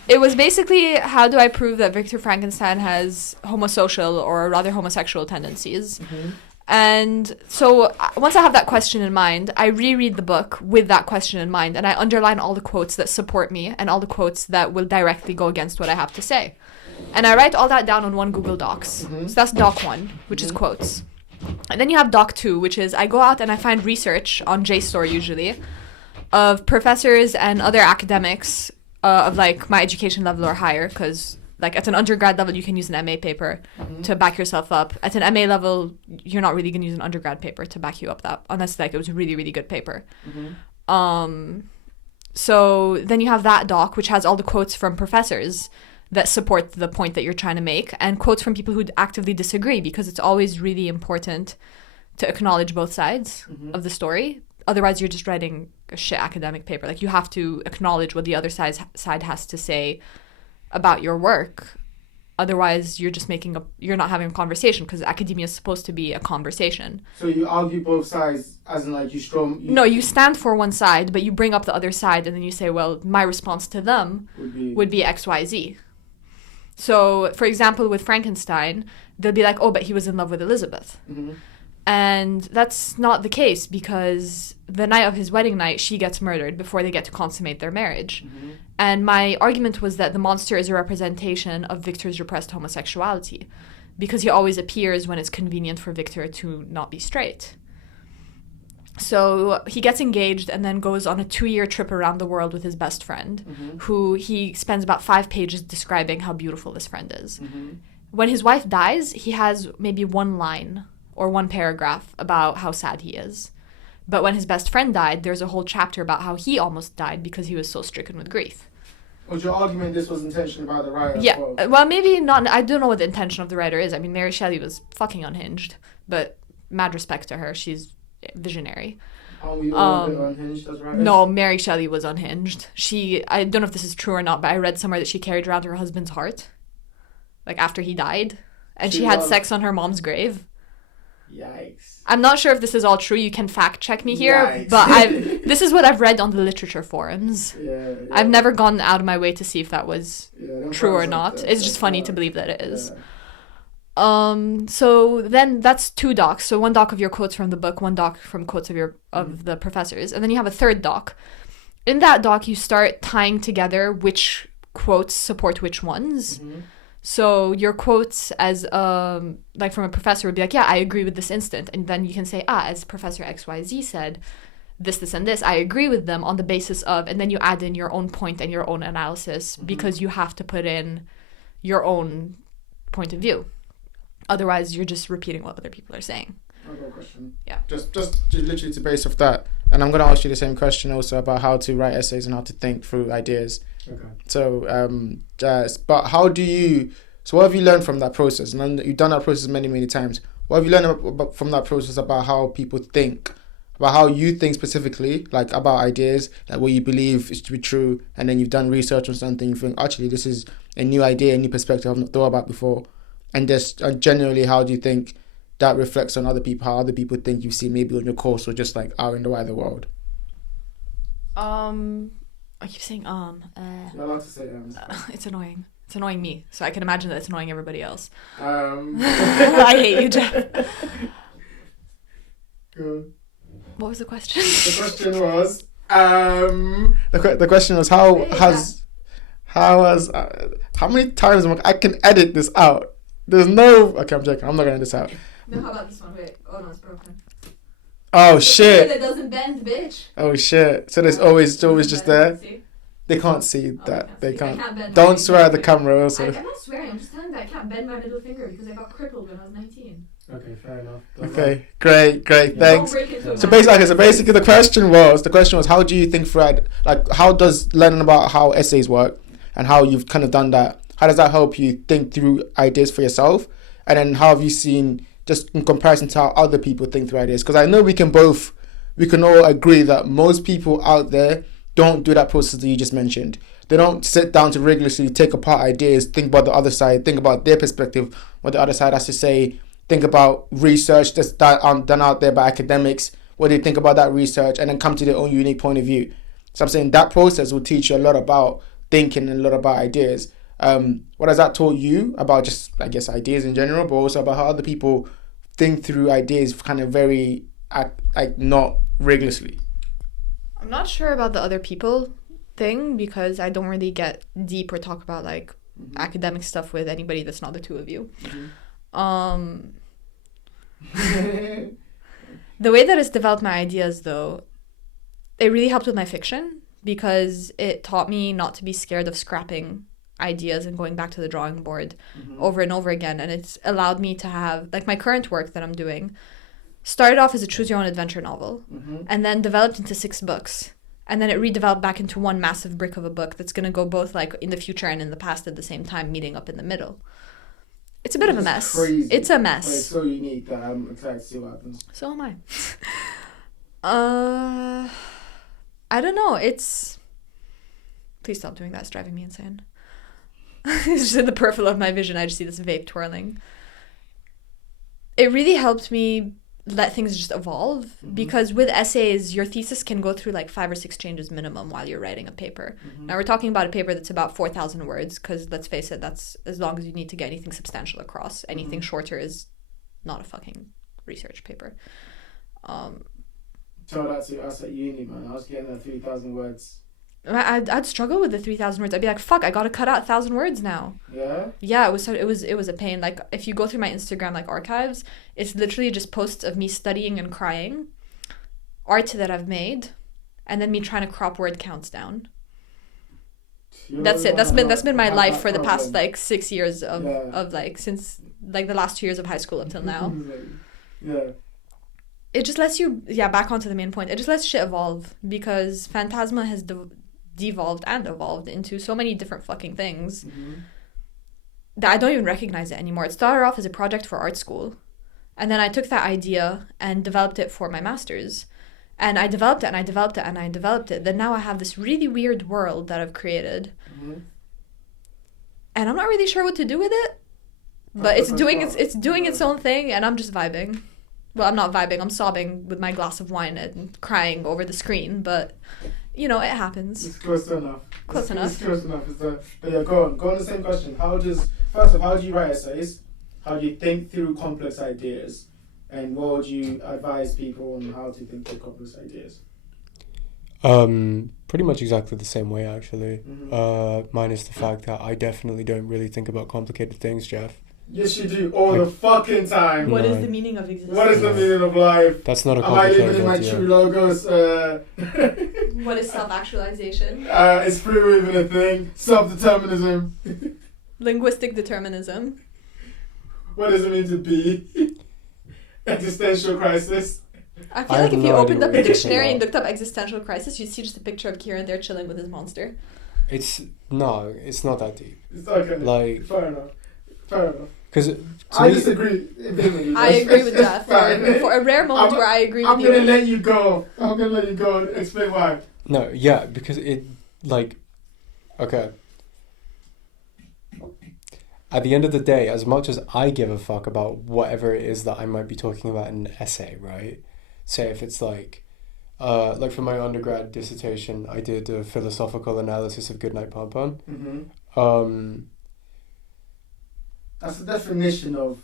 it was basically, how do I prove that Victor Frankenstein has homosocial or rather homosexual tendencies? Mm-hmm. And so once I have that question in mind, I reread the book with that question in mind, and I underline all the quotes that support me and all the quotes that will directly go against what I have to say. And I write all that down on one Google Docs. Mm-hmm. So that's Doc 1, which is quotes. And then you have Doc 2, which is I go out and I find research on JSTOR usually of professors and other academics of like my education level or higher, because like at an undergrad level you can use an MA paper to back yourself up. At an MA level you're not really going to use an undergrad paper to back you up, that unless like it was a really, really good paper. So then you have that doc, which has all the quotes from professors that support the point that you're trying to make, and quotes from people who actively disagree, because it's always really important to acknowledge both sides of the story. Otherwise, you're just writing a shit academic paper. Like, you have to acknowledge what the other side has to say about your work. Otherwise, you're just you're not having a conversation, because academia is supposed to be a conversation. So you argue both sides, as in like No, you stand for one side, but you bring up the other side, and then you say, well, my response to them would be X, Y, Z. So, for example, with Frankenstein, they'll be like, oh, but he was in love with Elizabeth. And that's not the case, because the night of his wedding night, she gets murdered before they get to consummate their marriage. And my argument was that the monster is a representation of Victor's repressed homosexuality, because he always appears when it's convenient for Victor to not be straight. So he gets engaged and then goes on a 2-year trip around the world with his best friend, who he spends about 5 pages describing how beautiful this friend is. When his wife dies, he has maybe 1 line or 1 paragraph about how sad he is. But when his best friend died, there's a whole chapter about how he almost died because he was so stricken with grief. Was your argument this was intention by the writer? Yeah, well, maybe not. I don't know what the intention of the writer is. I mean, Mary Shelley was fucking unhinged, but mad respect to her. She's visionary. Are we all a bit unhinged as writers? No, Mary Shelley was unhinged. I don't know if this is true or not, but I read somewhere that she carried around her husband's heart, like after he died, and she had sex on her mom's grave. Yikes. I'm not sure if this is all true. You can fact check me here, Yikes. but this is what I've read on the literature forums. Yeah. I've never gone out of my way to see if that was true or not. Like it's just funny to believe that it is. So then that's 2 docs. So 1 doc of your quotes from the book, 1 doc from quotes of the professors, and then you have a 3rd doc. In that doc, you start tying together which quotes support which ones. So your quotes as like from a professor would be like, yeah, I agree with this instant, and then you can say, as Professor XYZ said, this, and this, I agree with them on the basis of, and then you add in your own point and your own analysis, because you have to put in your own point of view. Otherwise, you're just repeating what other people are saying. I've got a question. Yeah. Just literally to base off that, and I'm going to ask you the same question also about how to write essays and how to think through ideas. Okay. So, but how do you? So, what have you learned from that process? And you've done that process many, many times. What have you learned from that process about how people think, about how you think specifically, like about ideas, like what you believe is to be true, and then you've done research on something, you think actually this is a new idea, a new perspective I've not thought about before, and just generally, how do you think that reflects on other people, how other people think you see maybe on your course or just like out in the wider world? I keep saying You're allowed to say it's annoying. It's annoying me, so I can imagine that it's annoying everybody else. I hate you, Jeff. Good. What was the question? The question was the question was how many times I can edit this out? There's no. Okay, I'm joking. I'm not gonna edit this out. No, how about this one? Wait. Oh no, it's broken. Oh shit! It doesn't bend, bitch. Oh shit! So there's always just there. See? They can't see that. They can't. Bend Don't swear at the camera. Also. I'm not swearing. I'm just telling that I can't bend my middle finger because I got crippled when I was 19. Okay, fair enough. Okay, great, thanks. So basically, the question was, how do you think through? Like, how does learning about how essays work and how you've kind of done that? How does that help you think through ideas for yourself? And then how have you seen, just in comparison to how other people think through ideas? Because I know we can all agree that most people out there don't do that process that you just mentioned. They don't sit down to rigorously take apart ideas, think about the other side, think about their perspective, what the other side has to say, think about research that's done out there by academics, what they think about that research, and then come to their own unique point of view. So I'm saying that process will teach you a lot about thinking and a lot about ideas. What has that taught you about just, I guess, ideas in general, but also about how other people think through ideas kind of very, like, not rigorously? I'm not sure about the other people thing because I don't really get deep or talk about like academic stuff with anybody that's not the two of you. The way that it's developed my ideas, though, it really helped with my fiction because it taught me not to be scared of scrapping ideas and going back to the drawing board over and over again. And it's allowed me to have, like, my current work that I'm doing started off as a choose your own adventure novel and then developed into 6 books. And then it redeveloped back into one massive brick of a book that's going to go both like in the future and in the past at the same time, meeting up in the middle. It's a bit of a mess. Crazy. It's a mess. It's so unique that I'm excited to see what happens. So am I. I don't know. Please stop doing that. It's driving me insane. It's just in the peripheral of my vision. I just see this vape twirling. It really helped me let things just evolve because with essays, your thesis can go through like 5 or 6 changes minimum while you're writing a paper. Now we're talking about a paper that's about 4,000 words because let's face it, that's as long as you need to get anything substantial across. Anything shorter is not a fucking research paper. Tell that to us at uni, man. I was getting that 3,000 words. I'd struggle with the 3,000 words. I'd be like, fuck, I gotta cut out 1,000 words now. Yeah, it was a pain. Like, if you go through my Instagram like archives, it's literally just posts of me studying and crying, art that I've made, and then me trying to crop word counts down. That's it. That's been my life for the past like 6 years of like since like the last 2 years of high school up till now. Yeah. It just lets you, back onto the main point. It just lets shit evolve because Phantasma has devolved and evolved into so many different fucking things that I don't even recognize it anymore. It started off as a project for art school, and then I took that idea and developed it for my master's, and I developed it and I developed it and I developed it. Then now I have this really weird world that I've created, and I'm not really sure what to do with it, but it's doing its own thing, and I'm just vibing. Well, I'm not vibing. I'm sobbing with my glass of wine and crying over the screen, but you know, it happens. It's close enough. Close enough. It's close enough. But yeah, go on the same question. First off, how do you write essays? How do you think through complex ideas? And what would you advise people on how to think through complex ideas? Pretty much exactly the same way, actually. Minus the fact that I definitely don't really think about complicated things, Jeff. Yes, you do, all the fucking time. What is the meaning of existence? What is the meaning of life? That's not a complicated idea. Am I living in my true logos? What is self-actualization? Is free will even a thing? Self-determinism. Linguistic determinism. What does it mean to be? Existential crisis. I feel like if you opened up a dictionary and looked up existential crisis, you'd see just a picture of Kieran there chilling with his monster. It's not that deep. It's okay. Like, fair enough. Because I disagree. I agree with that. For a rare moment where I agree with you. I'm going to let you go. And explain why. No, yeah, because it, like, okay. At the end of the day, as much as I give a fuck about whatever it is that I might be talking about in an essay, right? Say if it's like for my undergrad dissertation, I did a philosophical analysis of Goodnight Pom Pom. That's the definition of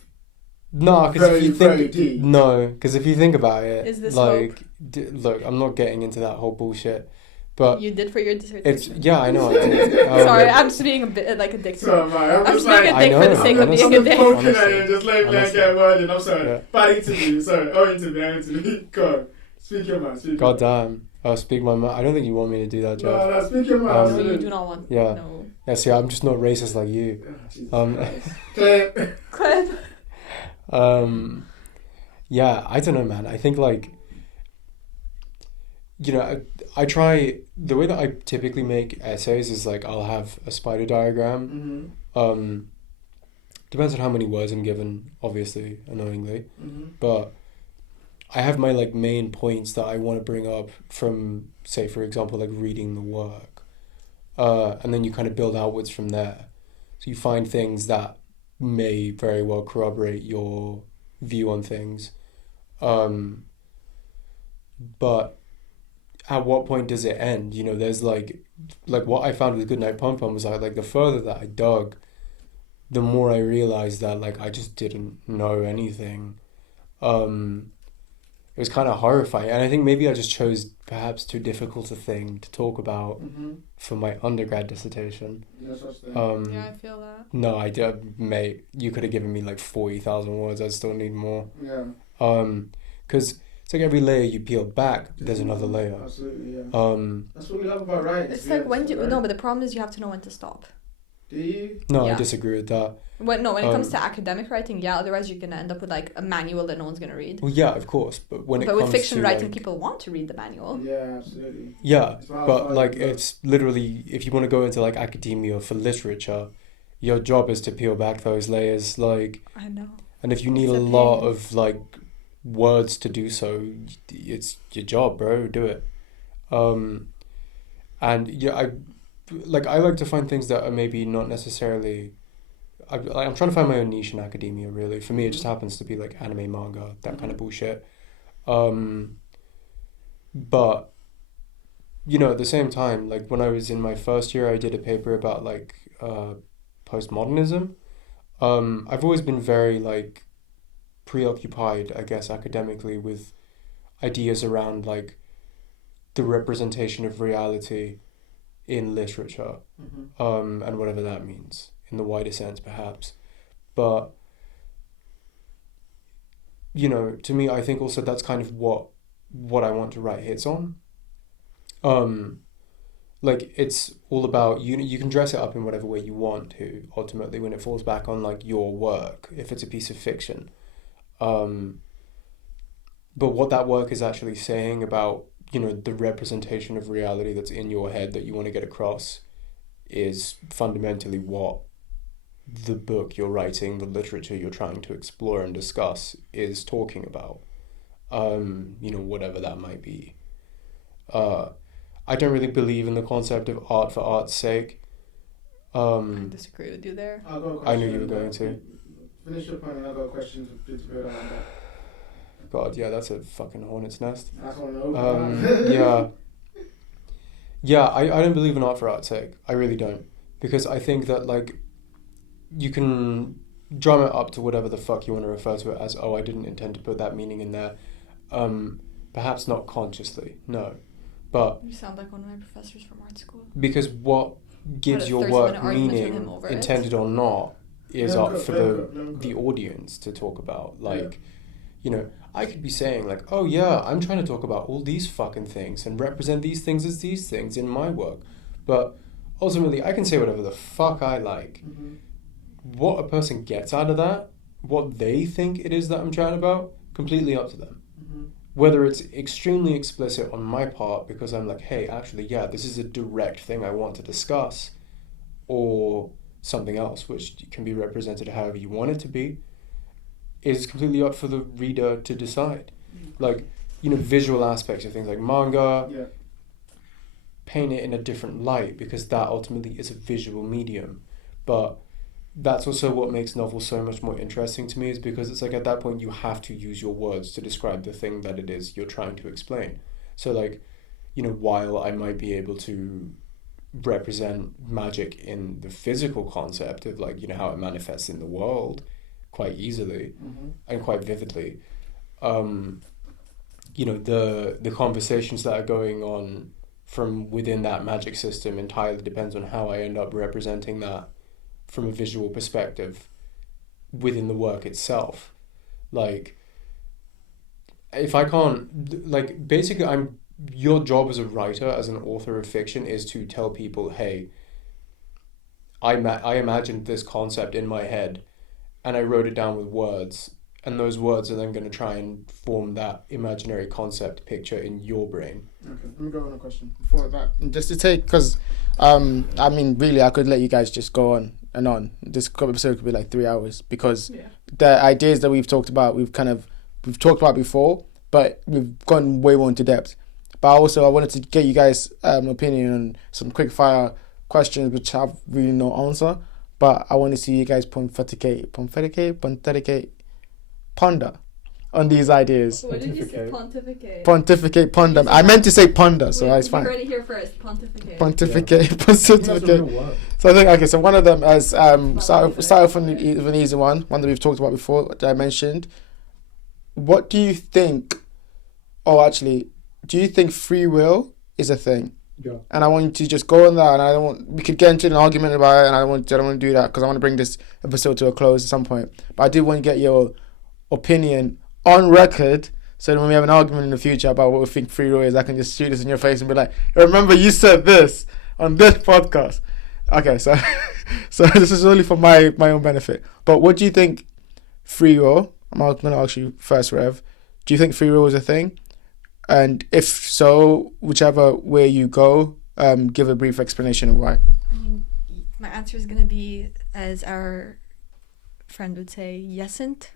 no, because if you think deep. No, because if you think about it, is this like look, I'm not getting into that whole bullshit. But you did for your dissertation. I know I did. Sorry, I'm just being a bit like a dick. So I'm just being a dick for the sake of being a dick. I'm poking at you, just let me get a word in. I'm sorry. Yeah. Bad interview. Sorry. Interview. Go on. Speak your mind. God damn. I'll speak my mind. I don't think you want me to do that, Jeff. No, speak your mind. So you do not want. Yeah. No. Yeah. See, I'm just not racist like you. Clip. Yeah. I don't know, man. I think like. You know, I try, the way that I typically make essays is like I'll have a spider diagram. Depends on how many words I'm given, obviously, annoyingly. But I have my like main points that I want to bring up from, say, for example, like reading the work. And then you kind of build outwards from there. So you find things that may very well corroborate your view on things. But at what point does it end? You know, there's like what I found with Goodnight Pom Pom was like the further that I dug, the more I realized that like I just didn't know anything. It was kind of horrifying, and I think maybe I just chose perhaps too difficult a thing to talk about for my undergrad dissertation. Yeah, I feel that. No, I did, mate. You could have given me like 40,000 words. I'd still need more. Yeah. Because it's like every layer you peel back, there's another layer. Absolutely, yeah. That's what we love about writing. It's like when no, but the problem is you have to know when to stop. Do you? No, Yeah. I disagree with that. When it comes to academic writing, yeah. Otherwise, you're gonna end up with like a manual that no one's gonna read. Well, yeah, of course, but when it comes to with fiction writing, like, people want to read the manual. Yeah, absolutely. yeah, Wow, but like yeah. it's literally if you want to go into like academia for literature, your job is to peel back those layers. Like, I know. and if you need It's a a lot pain. of like words to do so, it's your job, bro. Do it. And yeah, I like to find things that are maybe not necessarily. I'm trying to find my own niche in academia. Really, for me, it just happens to be like anime, manga, that kind of bullshit. But you know, at the same time, like when I was in my first year, I did a paper about like postmodernism. I've always been very like preoccupied, I guess, academically with ideas around like the representation of reality in literature, and whatever that means in the wider sense, perhaps. But you know, to me, I think also that's kind of what I want to write hits on. Like it's all about you can dress it up in whatever way you want to, ultimately, when it falls back on like your work, if it's a piece of fiction. But what that work is actually saying about, you know, the representation of reality that's in your head that you want to get across is fundamentally what the book you're writing, the literature you're trying to explore and discuss is talking about. You know, whatever that might be. I don't really believe in the concept of art for art's sake. I disagree with you there. I'll go I knew you were going to. Finish your point and I've got a question to build on that. God, yeah, that's a fucking hornet's nest. I don't know. Yeah. Yeah, I don't believe in art for art's sake. I really don't. Because I think that, like, you can drum it up to whatever the fuck you want to refer to it as. Oh, I didn't intend to put that meaning in there. Perhaps not consciously, no. But You sound like one of my professors from art school. because what gives Had a your 30-minute work argument with him meaning, over it. intended or not, is Let up him go, for let him the go. audience to talk about. Like, you know, I could be saying like, oh yeah, I'm trying to talk about all these fucking things and represent these things as these things in my work. But ultimately, I can say whatever the fuck I like. What a person gets out of that, what they think it is that I'm chatting about, completely up to them. Whether it's extremely explicit on my part because I'm like, hey, actually, yeah, this is a direct thing I want to discuss, or something else which can be represented however you want it to be, is completely up for the reader to decide. Like, you know, visual aspects of things like manga, paint it in a different light because that ultimately is a visual medium. But that's also what makes novels so much more interesting to me, is because it's like at that point you have to use your words to describe the thing that it is you're trying to explain. So like, you know, while I might be able to represent magic in the physical concept of like, you know, how it manifests in the world quite easily and quite vividly, you know, the conversations that are going on from within that magic system entirely depends on how I end up representing that from a visual perspective within the work itself. Like, if I can't, like, basically your job as a writer, as an author of fiction, is to tell people, hey, I imagined this concept in my head and I wrote it down with words, and those words are then going to try and form that imaginary concept picture in your brain. Okay, let me go on a question before that. Just to take, because, I mean, really, I could let you guys just go on and on. This episode could be like 3 hours, because the ideas that we've talked about, we've talked about before, but we've gone way more into depth. But also, I wanted to get you guys' opinion on some quick fire questions which have really no answer. But I want to see you guys pontificate ponder on these ideas. What did you say? Pontificate. Pontificate, ponder. I meant to say ponder, so it's fine. You heard it here first. Pontificate. Pontificate, pontificate. So I think, okay, so one of them as start off with an easy one that we've talked about before, that I mentioned. What do you think, do you think free will is a thing? Yeah. And I want you to just go on that, and we could get into an argument about it, and I don't want to do that because I want to bring this episode to a close at some point. But I do want to get your opinion on record, so that when we have an argument in the future about what we think free will is, I can just shoot this in your face and be like, remember you said this on this podcast. Okay, so this is only for my own benefit. But what do you think free will? I'm going to ask you first, Rev. Do you think free will is a thing? And if so, whichever way you go, give a brief explanation of why. My answer is going to be, as our friend would say, yesn't.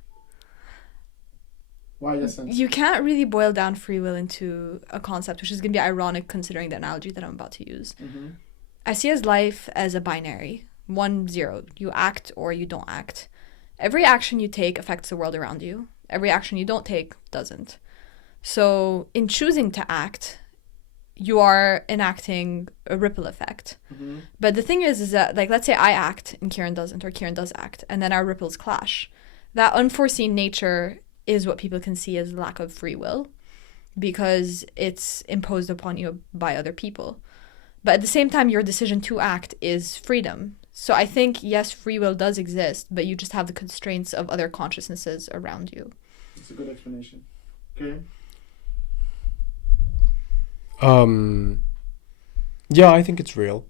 Why yesn't? You can't really boil down free will into a concept, which is going to be ironic considering the analogy that I'm about to use. Mm-hmm. I see as life as a binary, 1-0. You act or you don't act. Every action you take affects the world around you. Every action you don't take doesn't. So in choosing to act, you are enacting a ripple effect. Mm-hmm. But the thing is that, like, let's say I act and Kieran doesn't, or Kieran does act, and then our ripples clash. That unforeseen nature is what people can see as lack of free will, because it's imposed upon you by other people. But at the same time, your decision to act is freedom. So I think, yes, free will does exist, but you just have the constraints of other consciousnesses around you. That's a good explanation. Okay. Yeah, I think it's real.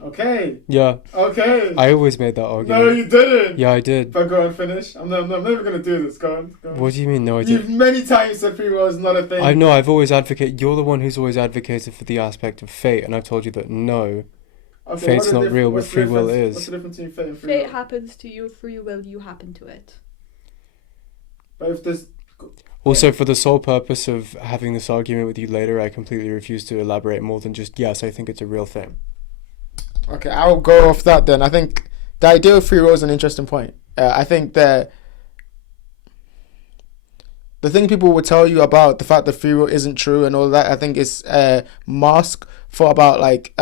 Okay. Yeah. Okay. I always made that argument. No, you didn't. Yeah, I did. But go on, finish. I'm never going to do this. Go on. What do you mean? No, I You've didn't. many times said free will is not a thing. I know, I've always advocated. You're the one who's always advocated for the aspect of fate, and I've told you that no, Okay, fate's not real, but free will is. What's the difference between fate and free will? Fate happens to you, free will, you happen to it. But if there's... Also, for the sole purpose of having this argument with you later, I completely refuse to elaborate more than just, yes, I think it's a real thing. Okay, I'll go off that then. I think the idea of free will is an interesting point. I think that the thing people will tell you about the fact that free will isn't true and all that, I think is a mask for about lack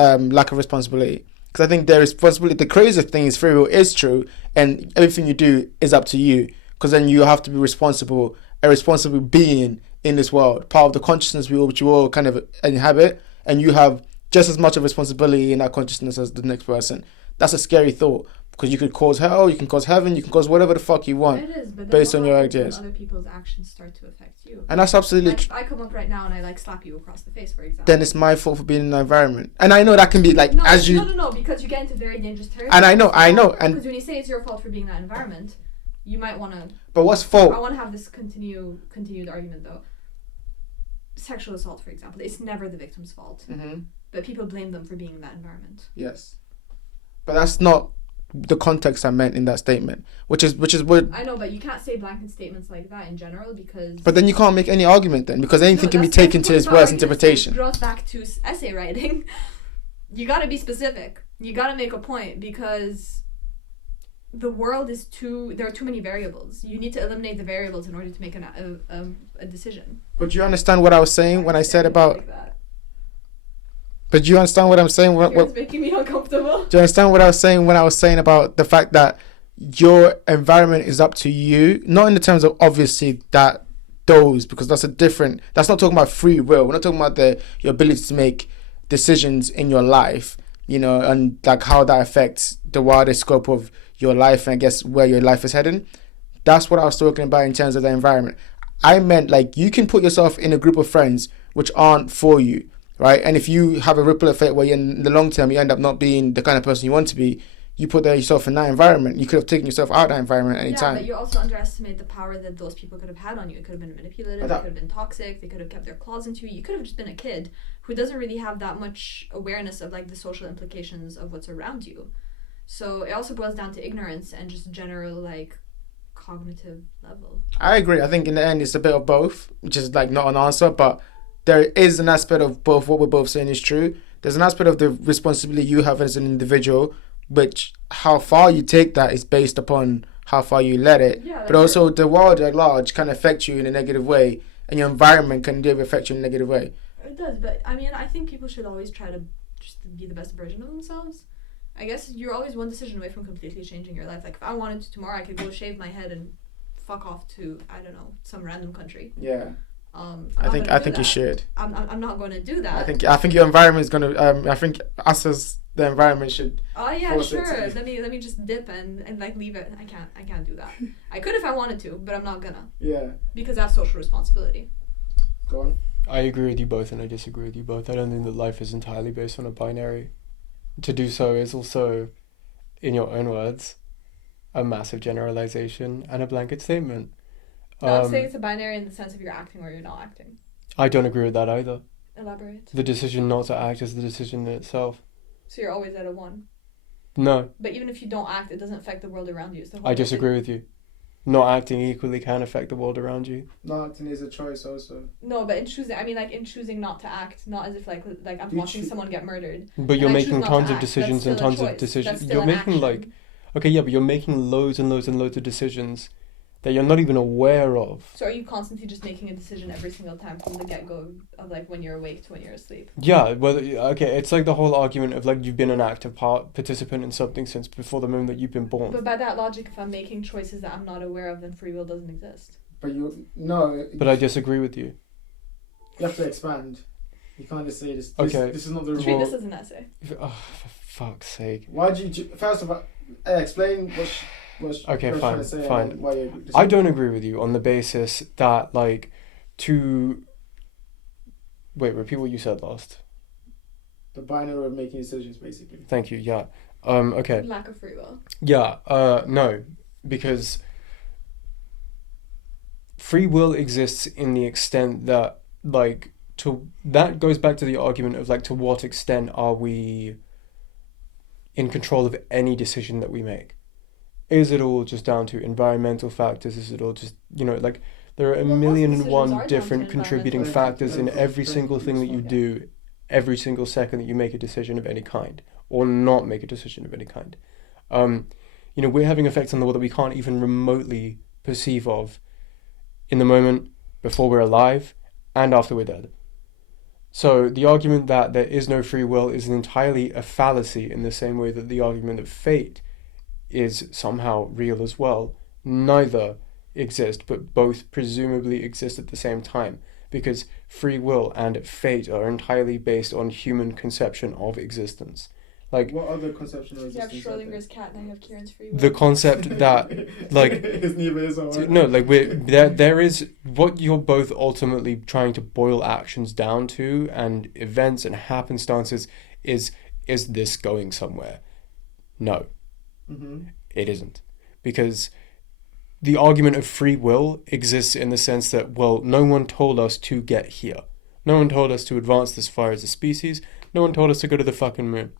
of responsibility. Because I think the responsibility, the crazy thing is free will is true, and everything you do is up to you. Because then you have to be responsible, a responsible being in this world, part of the consciousness which you all kind of inhabit, and you have just as much of responsibility in that consciousness as the next person. That's a scary thought, because you could cause hell, you can cause heaven, you can cause whatever the fuck you want. It is, but based on your ideas. Other people's actions start to affect you. And that's absolutely... Like, if I come up right now and I slap you across the face, for example. Then it's my fault for being in the environment. And I know that can be No, because you get into very dangerous territory. And I know. And because when you say it's your fault for being in that environment, you might want to... But what's fault? I want to have this continued argument, though. Sexual assault, for example, it's never the victim's fault. Mm-hmm. But people blame them for being in that environment. Yes. But that's not the context I meant in that statement. Which is what... I know, but you can't say blanket statements like that in general, because... But then you can't make any argument then, because anything can be taken to its worst interpretation. It draws back to essay writing. You gotta be specific. You gotta make a point, because the world is there are too many variables. You need to eliminate the variables in order to make a decision. But do you understand what I was saying when I said about... Like that. But do you understand what I'm saying? It's making me uncomfortable. Do you understand what I was saying when I was saying about the fact that your environment is up to you? Not in the terms of obviously because that's that's not talking about free will. We're not talking about your ability to make decisions in your life, and like how that affects the wider scope of your life and I guess where your life is heading. That's what I was talking about in terms of the environment. I meant like you can put yourself in a group of friends which aren't for you. Right, and if you have a ripple effect where in the long term you end up not being the kind of person you want to be, you put yourself in that environment. You could have taken yourself out of that environment at any time. Yeah, but you also underestimate the power that those people could have had on you. It could have been manipulative, it could have been toxic, they could have kept their claws into you. You could have just been a kid who doesn't really have that much awareness of like the social implications of what's around you. So it also boils down to ignorance and just general like cognitive level. I agree. I think in the end it's a bit of both, which is like not an answer, but there is an aspect of both. What we're both saying is true. There's an aspect of the responsibility you have as an individual, which how far you take that is based upon how far you let it. Yeah, But also the world at large can affect you in a negative way, and your environment can affect you in a negative way. It does, but I mean, I think people should always try to just be the best version of themselves. I guess you're always one decision away from completely changing your life. Like, if I wanted to tomorrow, I could go shave my head and fuck off to, I don't know, some random country. Yeah. I think you should. I'm not going to do that. I think your environment is going to. I think us as the environment should. Oh yeah, sure. Let me just dip and like leave it. I can't do that. I could if I wanted to, but I'm not gonna. Yeah. Because I have social responsibility. Go on. I agree with you both, and I disagree with you both. I don't think that life is entirely based on a binary. To do so is also, in your own words, a massive generalization and a blanket statement. No, I'm saying it's a binary in the sense of you're acting or you're not acting. I don't agree with that either. Elaborate. The decision not to act is the decision in itself. So you're always at a 1. No. But even if you don't act, it doesn't affect the world around you. I disagree with you. Not acting equally can affect the world around you. Not acting is a choice also. No, but in choosing not to act, not as if like I'm watching someone get murdered. But you're making tons of decisions and tons of decisions. You're making but you're making loads and loads and loads of decisions that you're not even aware of. So are you constantly just making a decision every single time from the get-go of like when you're awake to when you're asleep? Yeah, well, okay, it's like the whole argument of like you've been an active participant in something since before the moment that you've been born. But by that logic, if I'm making choices that I'm not aware of, then free will doesn't exist. But I disagree with you. You have to expand. You can't just say this. Okay. This is not the rule. Treat this as an essay. Oh, for fuck's sake. Why'd you... First of all, explain what okay, fine. I don't agree with you on the basis that, like, to... Wait, repeat what you said last. The binary of making decisions, basically. Thank you, yeah. Okay. Lack of free will. Yeah, no, because free will exists in the extent that, like, that goes back to the argument of, like, to what extent are we in control of any decision that we make? Is it all just down to environmental factors? Is it all just, like, there are a million and one different contributing factors in every single thing that you do, every single second that you make a decision of any kind, or not make a decision of any kind. We're having effects on the world that we can't even remotely perceive of in the moment, before we're alive, and after we're dead. So the argument that there is no free will is entirely a fallacy, in the same way that the argument that fate is somehow real as well. Neither exist, but both presumably exist at the same time, because free will and fate are entirely based on human conception of existence. Like, what other conception of existence? You have Schrodinger's cat and I have Kieran's free will. The concept that, like, his neighbor is alright. No, like, there is what you're both ultimately trying to boil actions down to, and events and happenstances is this going somewhere? No. Mm-hmm. It isn't. Because the argument of free will exists in the sense that, well, no one told us to get here. No one told us to advance this far as a species. No one told us to go to the fucking moon.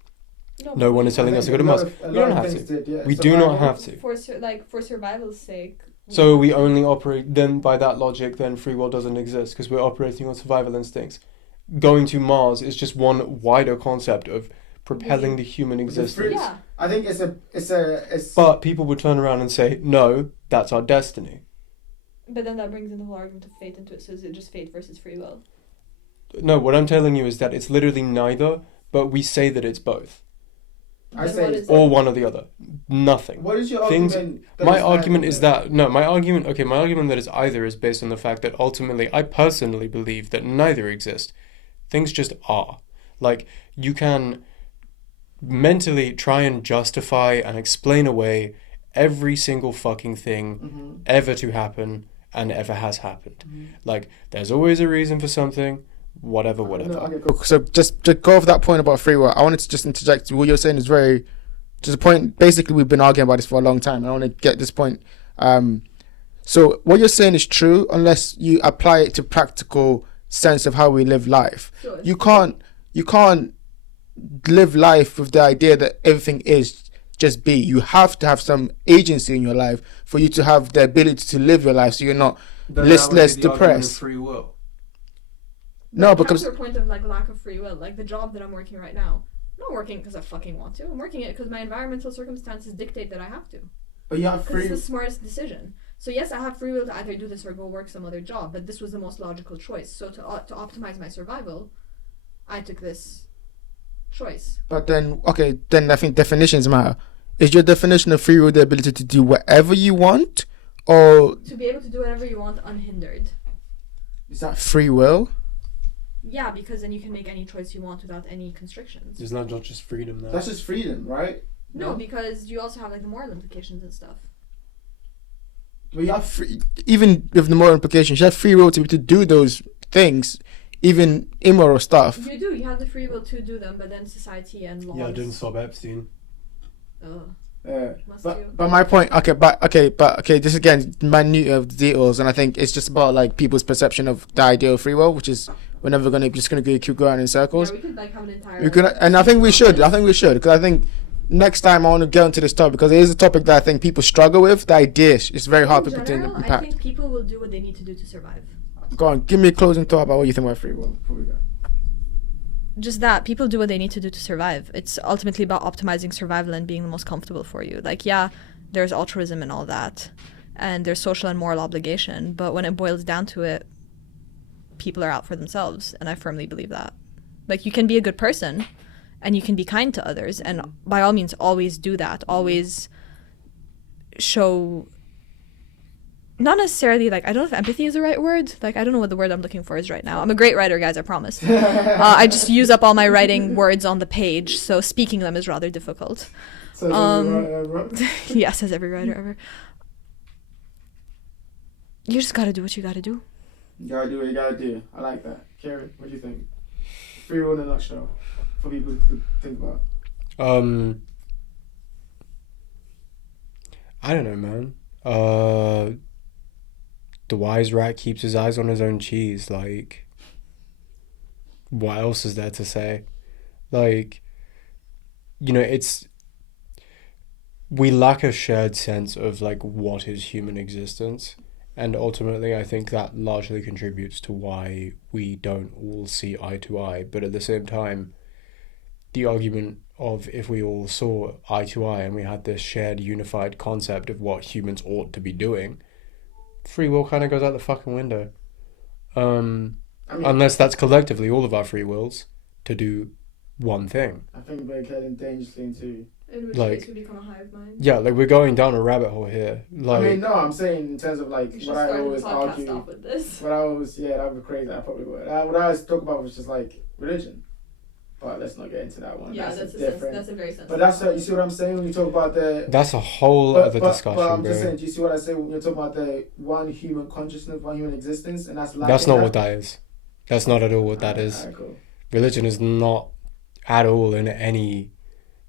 No one is telling us to go to Mars. We don't have to. We do not have to. For survival's sake. So we only operate, then by that logic, then free will doesn't exist, because we're operating on survival instincts. Going to Mars is just one wider concept of propelling the human existence. Yeah. I think it's But people would turn around and say, no, that's our destiny. But then that brings in the whole argument of fate into it. So is it just fate versus free will? No, what I'm telling you is that it's literally neither, but we say that it's both. I say or one or the other. Nothing. What is your argument? My argument that it's either is based on the fact that ultimately I personally believe that neither exist. Things just are. Like, you can mentally try and justify and explain away every single fucking thing ever to happen and ever has happened. Like, there's always a reason for something. Whatever. No, okay, cool. So just to go off that point about free will, I wanted to just interject. What you're saying is very, just a point. Basically, we've been arguing about this for a long time. I want to get this point. So what you're saying is true unless you apply it to practical sense of how we live life. Sure. You can't live life with the idea that everything is just be. You have to have some agency in your life for you to have the ability to live your life, so you're not listless, depressed. Free will. No, because to a point of like lack of free will, like the job that I'm working right now. I'm not working because I fucking want to. I'm working it because my environmental circumstances dictate that I have to. But you have Because free. it's the smartest decision. So yes, I have free will to either do this or go work some other job, but this was the most logical choice. So to optimize my survival, I took this choice. But then, okay, then I think definitions matter. Is your definition of free will the ability to do whatever you want, or To be able to do whatever you want unhindered. is that free will? Yeah, because then you can make any choice you want without any constrictions. It's not just freedom though. That's just freedom, right? No, because you also have like the moral implications and stuff. But you have free, even with the moral implications, you have free will to be able to do those things, even immoral stuff. You do. You have the free will to do them, but then society and laws. Yeah, I didn't stop Epstein. Yeah, Must you? but my point, this again, minute of details, and I think it's just about like people's perception of the idea of free will, which is we're never gonna keep going in circles. Yeah, we could like have an entire. We could, and I think we should. Because I think next time I want to get into this topic because it is a topic that I think people struggle with. The idea is very hard for people to I impact. think people will do what they need to do to survive. Go on, give me a closing thought about what you think about free will before we go. Just that people do what they need to do to survive. It's ultimately about optimizing survival and being the most comfortable for you. Like, yeah, there's altruism and all that, and there's social and moral obligation, but when it boils down to it, people are out for themselves, and I firmly believe that. Like, you can be a good person and you can be kind to others, and by all means always do that. Always show, not necessarily, like, I don't know if empathy is the right word. Like, I don't know what the word I'm looking for is right now. I'm a great writer, guys, I promise. I just use up all my writing words on the page, so speaking them is rather difficult. Yes, as every writer ever. You just gotta do what you gotta do. You gotta do what you gotta do. I like that. Kieran, what do you think? Free will in a nutshell, for people to think about. I don't know, man. The wise rat keeps his eyes on his own cheese. Like, what else is there to say? Like, you know, we lack a shared sense of like what is human existence, and ultimately I think that largely contributes to why we don't all see eye to eye. But at the same time, the argument of if we all saw eye to eye and we had this shared unified concept of what humans ought to be doing, free will kind of goes out the fucking window. Unless that's collectively all of our free wills to do one thing. I think we're getting dangerously into... In which Like, case we become a hive mind. Yeah, like we're going down a rabbit hole here. Like, I mean, no, I'm saying in terms of like You what I should always start the podcast argue. off with this. What I always, yeah, that would be crazy. I probably would. What I always talk about was just like religion, but let's not get into that one. Yeah, that's that's a very sensitive. But that's you see what I'm saying when you talk about the. that's a whole other discussion, But I'm bro. just saying, do you see what I say when you're talking about the one human consciousness, one human existence, and that's That's not what that is. That's not at all what that is. Alright, cool. Religion is not at all in any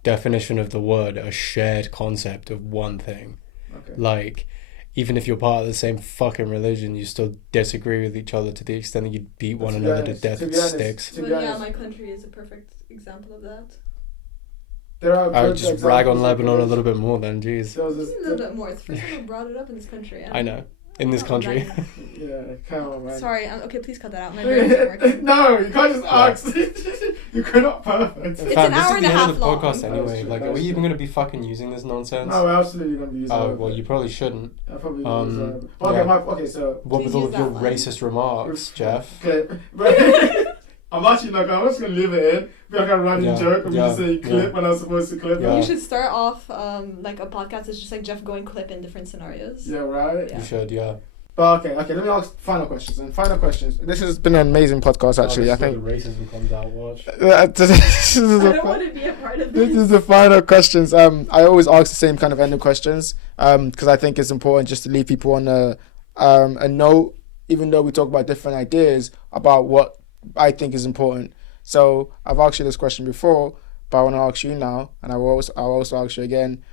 definition of the word a shared concept of one thing. Okay. Like, even if you're part of the same fucking religion, you still disagree with each other to the extent that you beat one another to death with sticks. But yeah, my country is a perfect example of that. There are I would just rag on Lebanon a little bit more then, jeez. A little bit more. It's the first time I brought it up in this country. I know. In this country. Yeah, come on, man. Sorry, okay, please cut that out. My brain doesn't work. No, you can't just ask. You're not perfect. It's Fam, an this hour is and the a end half of the long. podcast anyway. That's true, Like, are that's we even true. going to be fucking using this nonsense? No, we're absolutely going to use Oh, it. well, you probably shouldn't. I probably Um, use yeah. Okay, so... What Please with all use of your that line. racist remarks, Jeff? Okay. I'm actually not I'm just going to leave it in. Be like a running Yeah, joke. I'm yeah, just saying clip yeah. when I'm supposed to clip Yeah. You it. should start off like a podcast. It's just like Jeff going clip in different scenarios. Yeah, right? Yeah. You should, yeah. But okay, let me ask final questions. And final questions. This has been an amazing podcast, actually. I think... The racism comes out, watch. this is I the don't want to be a part of This this. is the final questions. I always ask the same kind of ending questions because I think it's important just to leave people on a note, even though we talk about different ideas about what I think is important. So I've asked you this question before, but I want to ask you now, and I'll also ask you again.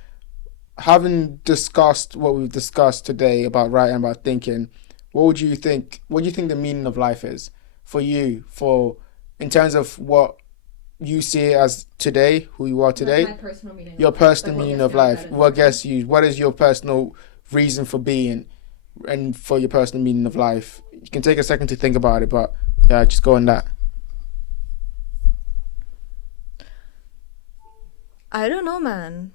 Having discussed what we've discussed today about writing, about thinking, what do you think the meaning of life is for you, in terms of what you see it as today, who you are today, My personal meaning. your of life. personal Like, what meaning gets of me out life? bed What in the gets you? What is your personal reason for being, and for your personal meaning of life? You can take a second to think about it, but yeah, just go on that. I don't know, man.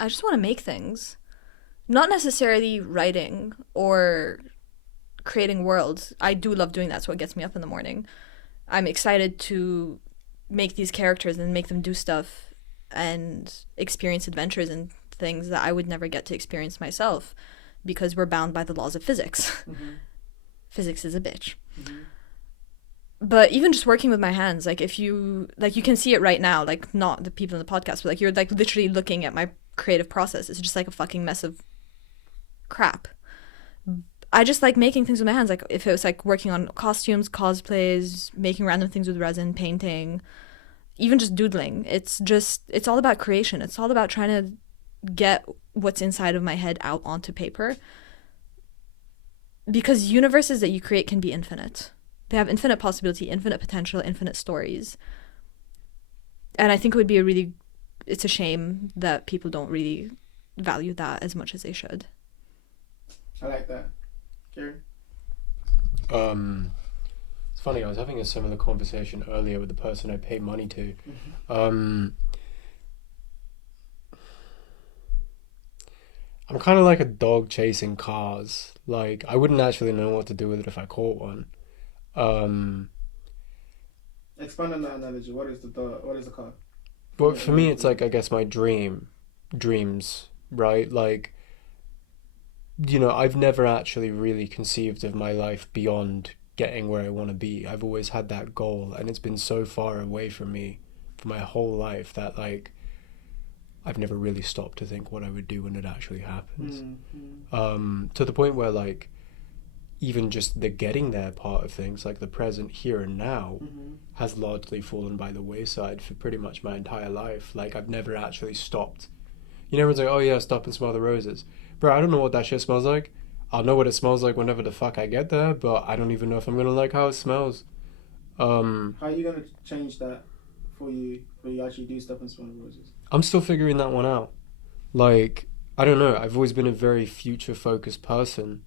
I just want to make things. Not necessarily writing or creating worlds. I do love doing that. That's what gets me up in the morning. I'm excited to make these characters and make them do stuff and experience adventures and things that I would never get to experience myself because we're bound by the laws of physics. Mm-hmm. Physics is a bitch. Mm-hmm. But even just working with my hands, like if you, like you can see it right now, like not the people in the podcast, but like you're like literally looking at my creative process. It's just like a fucking mess of crap. I just like making things with my hands. Like if it was like working on costumes, cosplays, making random things with resin, painting, even just doodling. It's all about creation. It's all about trying to get what's inside of my head out onto paper. Because universes that you create can be infinite. They have infinite possibility, infinite potential, infinite stories. And I think it would be it's a shame that people don't really value that as much as they should. I like that. Kieran? It's funny, I was having a similar conversation earlier with the person I paid money to. I'm kind of like a dog chasing cars. Like, I wouldn't actually know what to do with it if I caught one. Expand on that analogy. What is the car? But for me, it's like, I guess, my dreams, right? Like, you know, I've never actually really conceived of my life beyond getting where I want to be. I've always had that goal, and it's been so far away from me for my whole life that, like, I've never really stopped to think what I would do when it actually happens. Mm-hmm. To the point where, like, even just the getting there part of things, like the present here and now, Mm-hmm. has largely fallen by the wayside for pretty much my entire life. Like, I've never actually stopped. You know, everyone's like, oh yeah, stop and smell the roses. Bro, I don't know what that shit smells like. I'll know what it smells like whenever the fuck I get there, but I don't even know if I'm gonna like how it smells. How are you gonna change that for you actually do stop and smell the roses? I'm still figuring that one out. Like, I don't know, I've always been a very future-focused person,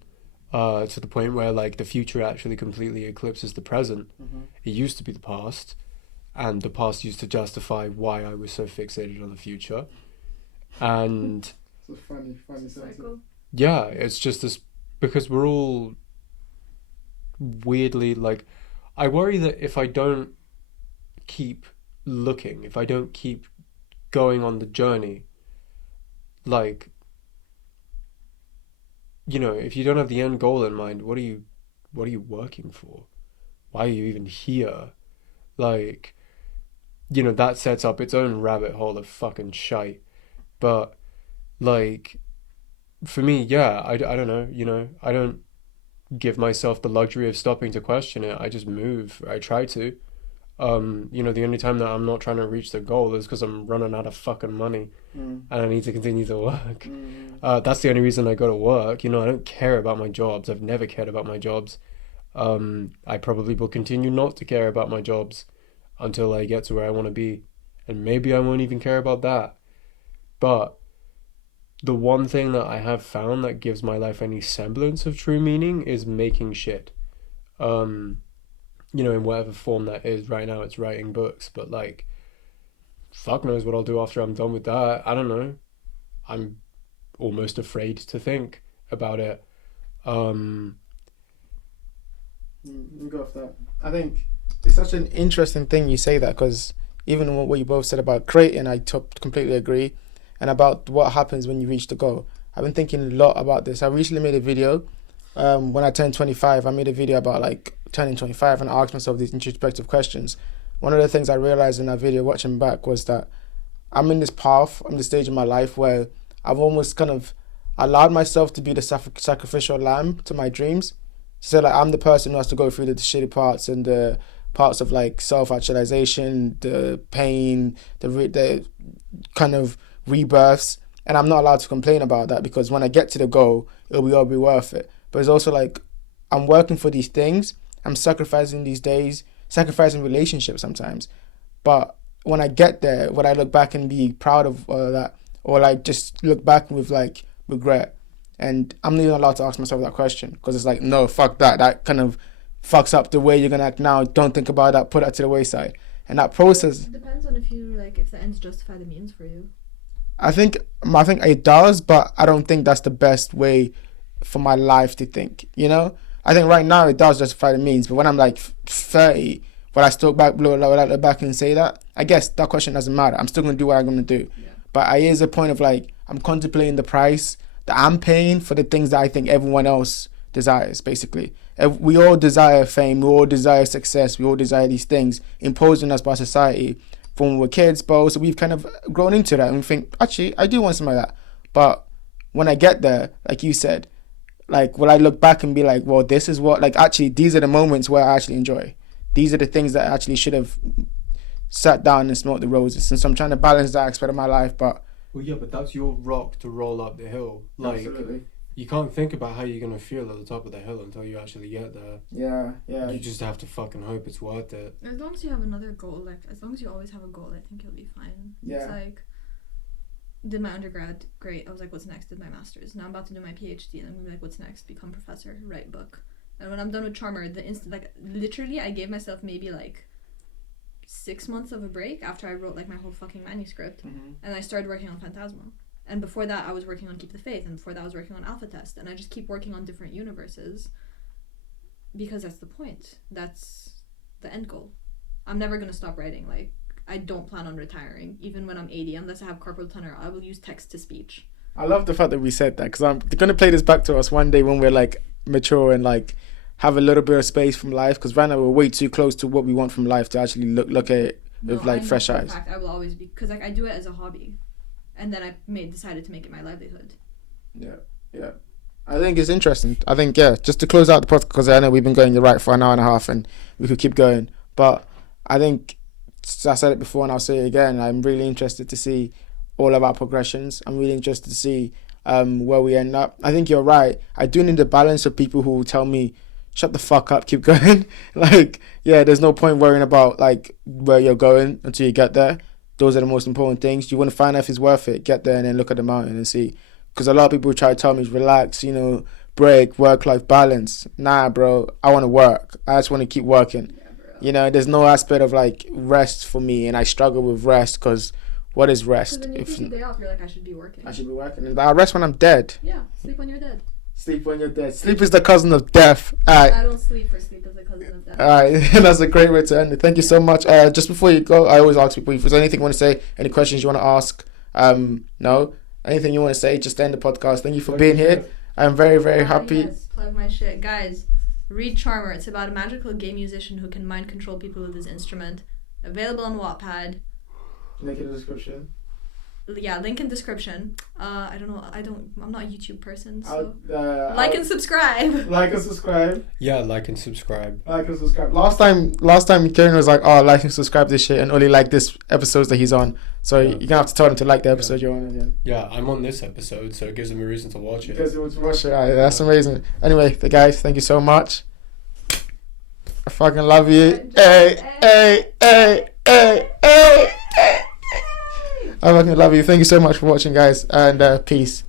to the point where, like, the future actually completely eclipses the present. Mm-hmm. It used to be the past, and the past used to justify why I was so fixated on the future. And It's a funny cycle. yeah, it's just this, because we're all weirdly, like, I worry that if I don't keep looking, if I don't keep going on the journey, like, you know, if you don't have the end goal in mind, what are you working for? Why are you even here? Like, you know, that sets up its own rabbit hole of fucking shite. But, like, for me, yeah, I don't know, you know, I don't give myself the luxury of stopping to question it. I just move. I try to. You know, the only time that I'm not trying to reach the goal is because I'm running out of fucking money and I need to continue to work. That's the only reason I go to work. You know, I don't care about my jobs. I've never cared about my jobs. I probably will continue not to care about my jobs until I get to where I want to be. And maybe I won't even care about that. But the one thing that I have found that gives my life any semblance of true meaning is making shit. You know, in whatever form that is. Right now it's writing books, but, like, fuck knows what I'll do after I'm done with that. I don't know. I'm almost afraid to think about it. Let me go off that. I think it's such an interesting thing you say that, because even what you both said about creating, I completely agree. And about what happens when you reach the goal. I've been thinking a lot about this. I recently made a video. When I turned 25, I made a video about, like, turning 25, and I asked myself these introspective questions. One of the things I realized in that video, watching back, was that I'm in this path, I'm in this stage in my life where I've almost kind of allowed myself to be the sacrificial lamb to my dreams. So, like, I'm the person who has to go through the shitty parts and the parts of, like, self-actualization, the pain, the kind of rebirths, and I'm not allowed to complain about that, because when I get to the goal, it'll all be worth it. But it's also like, I'm working for these things, I'm sacrificing these days, sacrificing relationships sometimes. But when I get there, would I look back and be proud of all of that? Or, like, just look back with, like, regret? And I'm not even allowed to ask myself that question, because it's like, no, fuck that. That kind of fucks up the way you're going to act now. Don't think about that. Put that to the wayside. And that process... It depends on if the ends justify the means for you. I think it does, but I don't think that's the best way for my life to think. You know, I think right now it does justify the means, but when I'm like 30, will I still look back and say that? I guess that question doesn't matter. I'm still gonna do what I'm gonna do. Yeah. But is a point of like I'm contemplating the price that I'm paying for the things that I think everyone else desires. Basically, we all desire fame, we all desire success, we all desire these things imposed on us by society from when we're kids, but also we've kind of grown into that and we think, actually, I do want some of that. But when I get there, like you said, like, will I look back and be like, well, this is what, like, actually, these are the moments where I actually enjoy. These are the things that I actually should have sat down and smelt the roses. And so I'm trying to balance that aspect of my life, but... Well, yeah, but that's your rock to roll up the hill. Like, absolutely. You can't think about how you're going to feel at the top of the hill until you actually get there. Yeah. You just have to fucking hope it's worth it. As long as you have another goal, like, as long as you always have a goal, I think you'll be fine. Yeah. It's like, did my undergrad, great. I was like, what's next? Did my master's. Now I'm about to do my PhD, and I'm gonna be like, what's next? Become professor, write book. And when I'm done with Charmer, literally, I gave myself maybe, like, 6 months of a break after I wrote, like, my whole fucking manuscript. Mm-hmm. And I started working on Phantasma. And before that, I was working on Keep the Faith. And before that, I was working on Alpha Test. And I just keep working on different universes because that's the point. That's the end goal. I'm never going to stop writing. Like, I don't plan on retiring, even when I'm 80. Unless I have carpal tunnel, I will use text-to-speech. I love the fact that we said that because I'm going to play this back to us one day when we're, like, mature and, like, have a little bit of space from life. Because right now we're way too close to what we want from life to actually look at it with, like, fresh eyes. In fact, I will always be... Because, like, I do it as a hobby. And then I decided to make it my livelihood. Yeah. I think it's interesting. I think, just to close out the podcast, because I know we've been going for an hour and a half and we could keep going. But I think, I said it before and I'll say it again, I'm really interested to see all of our progressions. I'm really interested to see where we end up. I think you're right. I do need the balance of people who will tell me, shut the fuck up, keep going. Like, there's no point worrying about, like, where you're going until you get there. Those are the most important things. You want to find out if it's worth it. Get there and then look at the mountain and see. Because a lot of people try to tell me, relax, break, work-life balance. Nah, bro, I want to work. I just want to keep working. Yeah, there's no aspect of, like, rest for me. And I struggle with rest because what is rest? Because then you take a day off, you're like, I should be working. And I rest when I'm dead. Yeah, sleep when you're dead. Sleep when you're dead. Sleep is the cousin of death. I don't sleep for sleep is the cousin of death. Alright, that's a great way to end it. Thank you so much. Just before you go, I always ask people if there's anything you want to say, any questions you want to ask. No? Anything you want to say, just end the podcast. Thank you for being here. I'm very, very happy. Yes, plug my shit. Guys, read Charmer. It's about a magical gay musician who can mind control people with his instrument. Available on Wattpad. Link in the description. Yeah, link in description. I don't know. I'm not a YouTube person, so like and subscribe. Like and subscribe. Yeah, like and subscribe. Last time Kieran was like, oh, like and subscribe this shit, and only like this episodes that he's on. So you're gonna have to tell him to like the episode you're on again. Yeah, I'm on this episode, so it gives him a reason to watch it. That's amazing. Anyway, the guys, thank you so much. I fucking love you. Hey. I fucking love you. Thank you so much for watching, guys, and peace.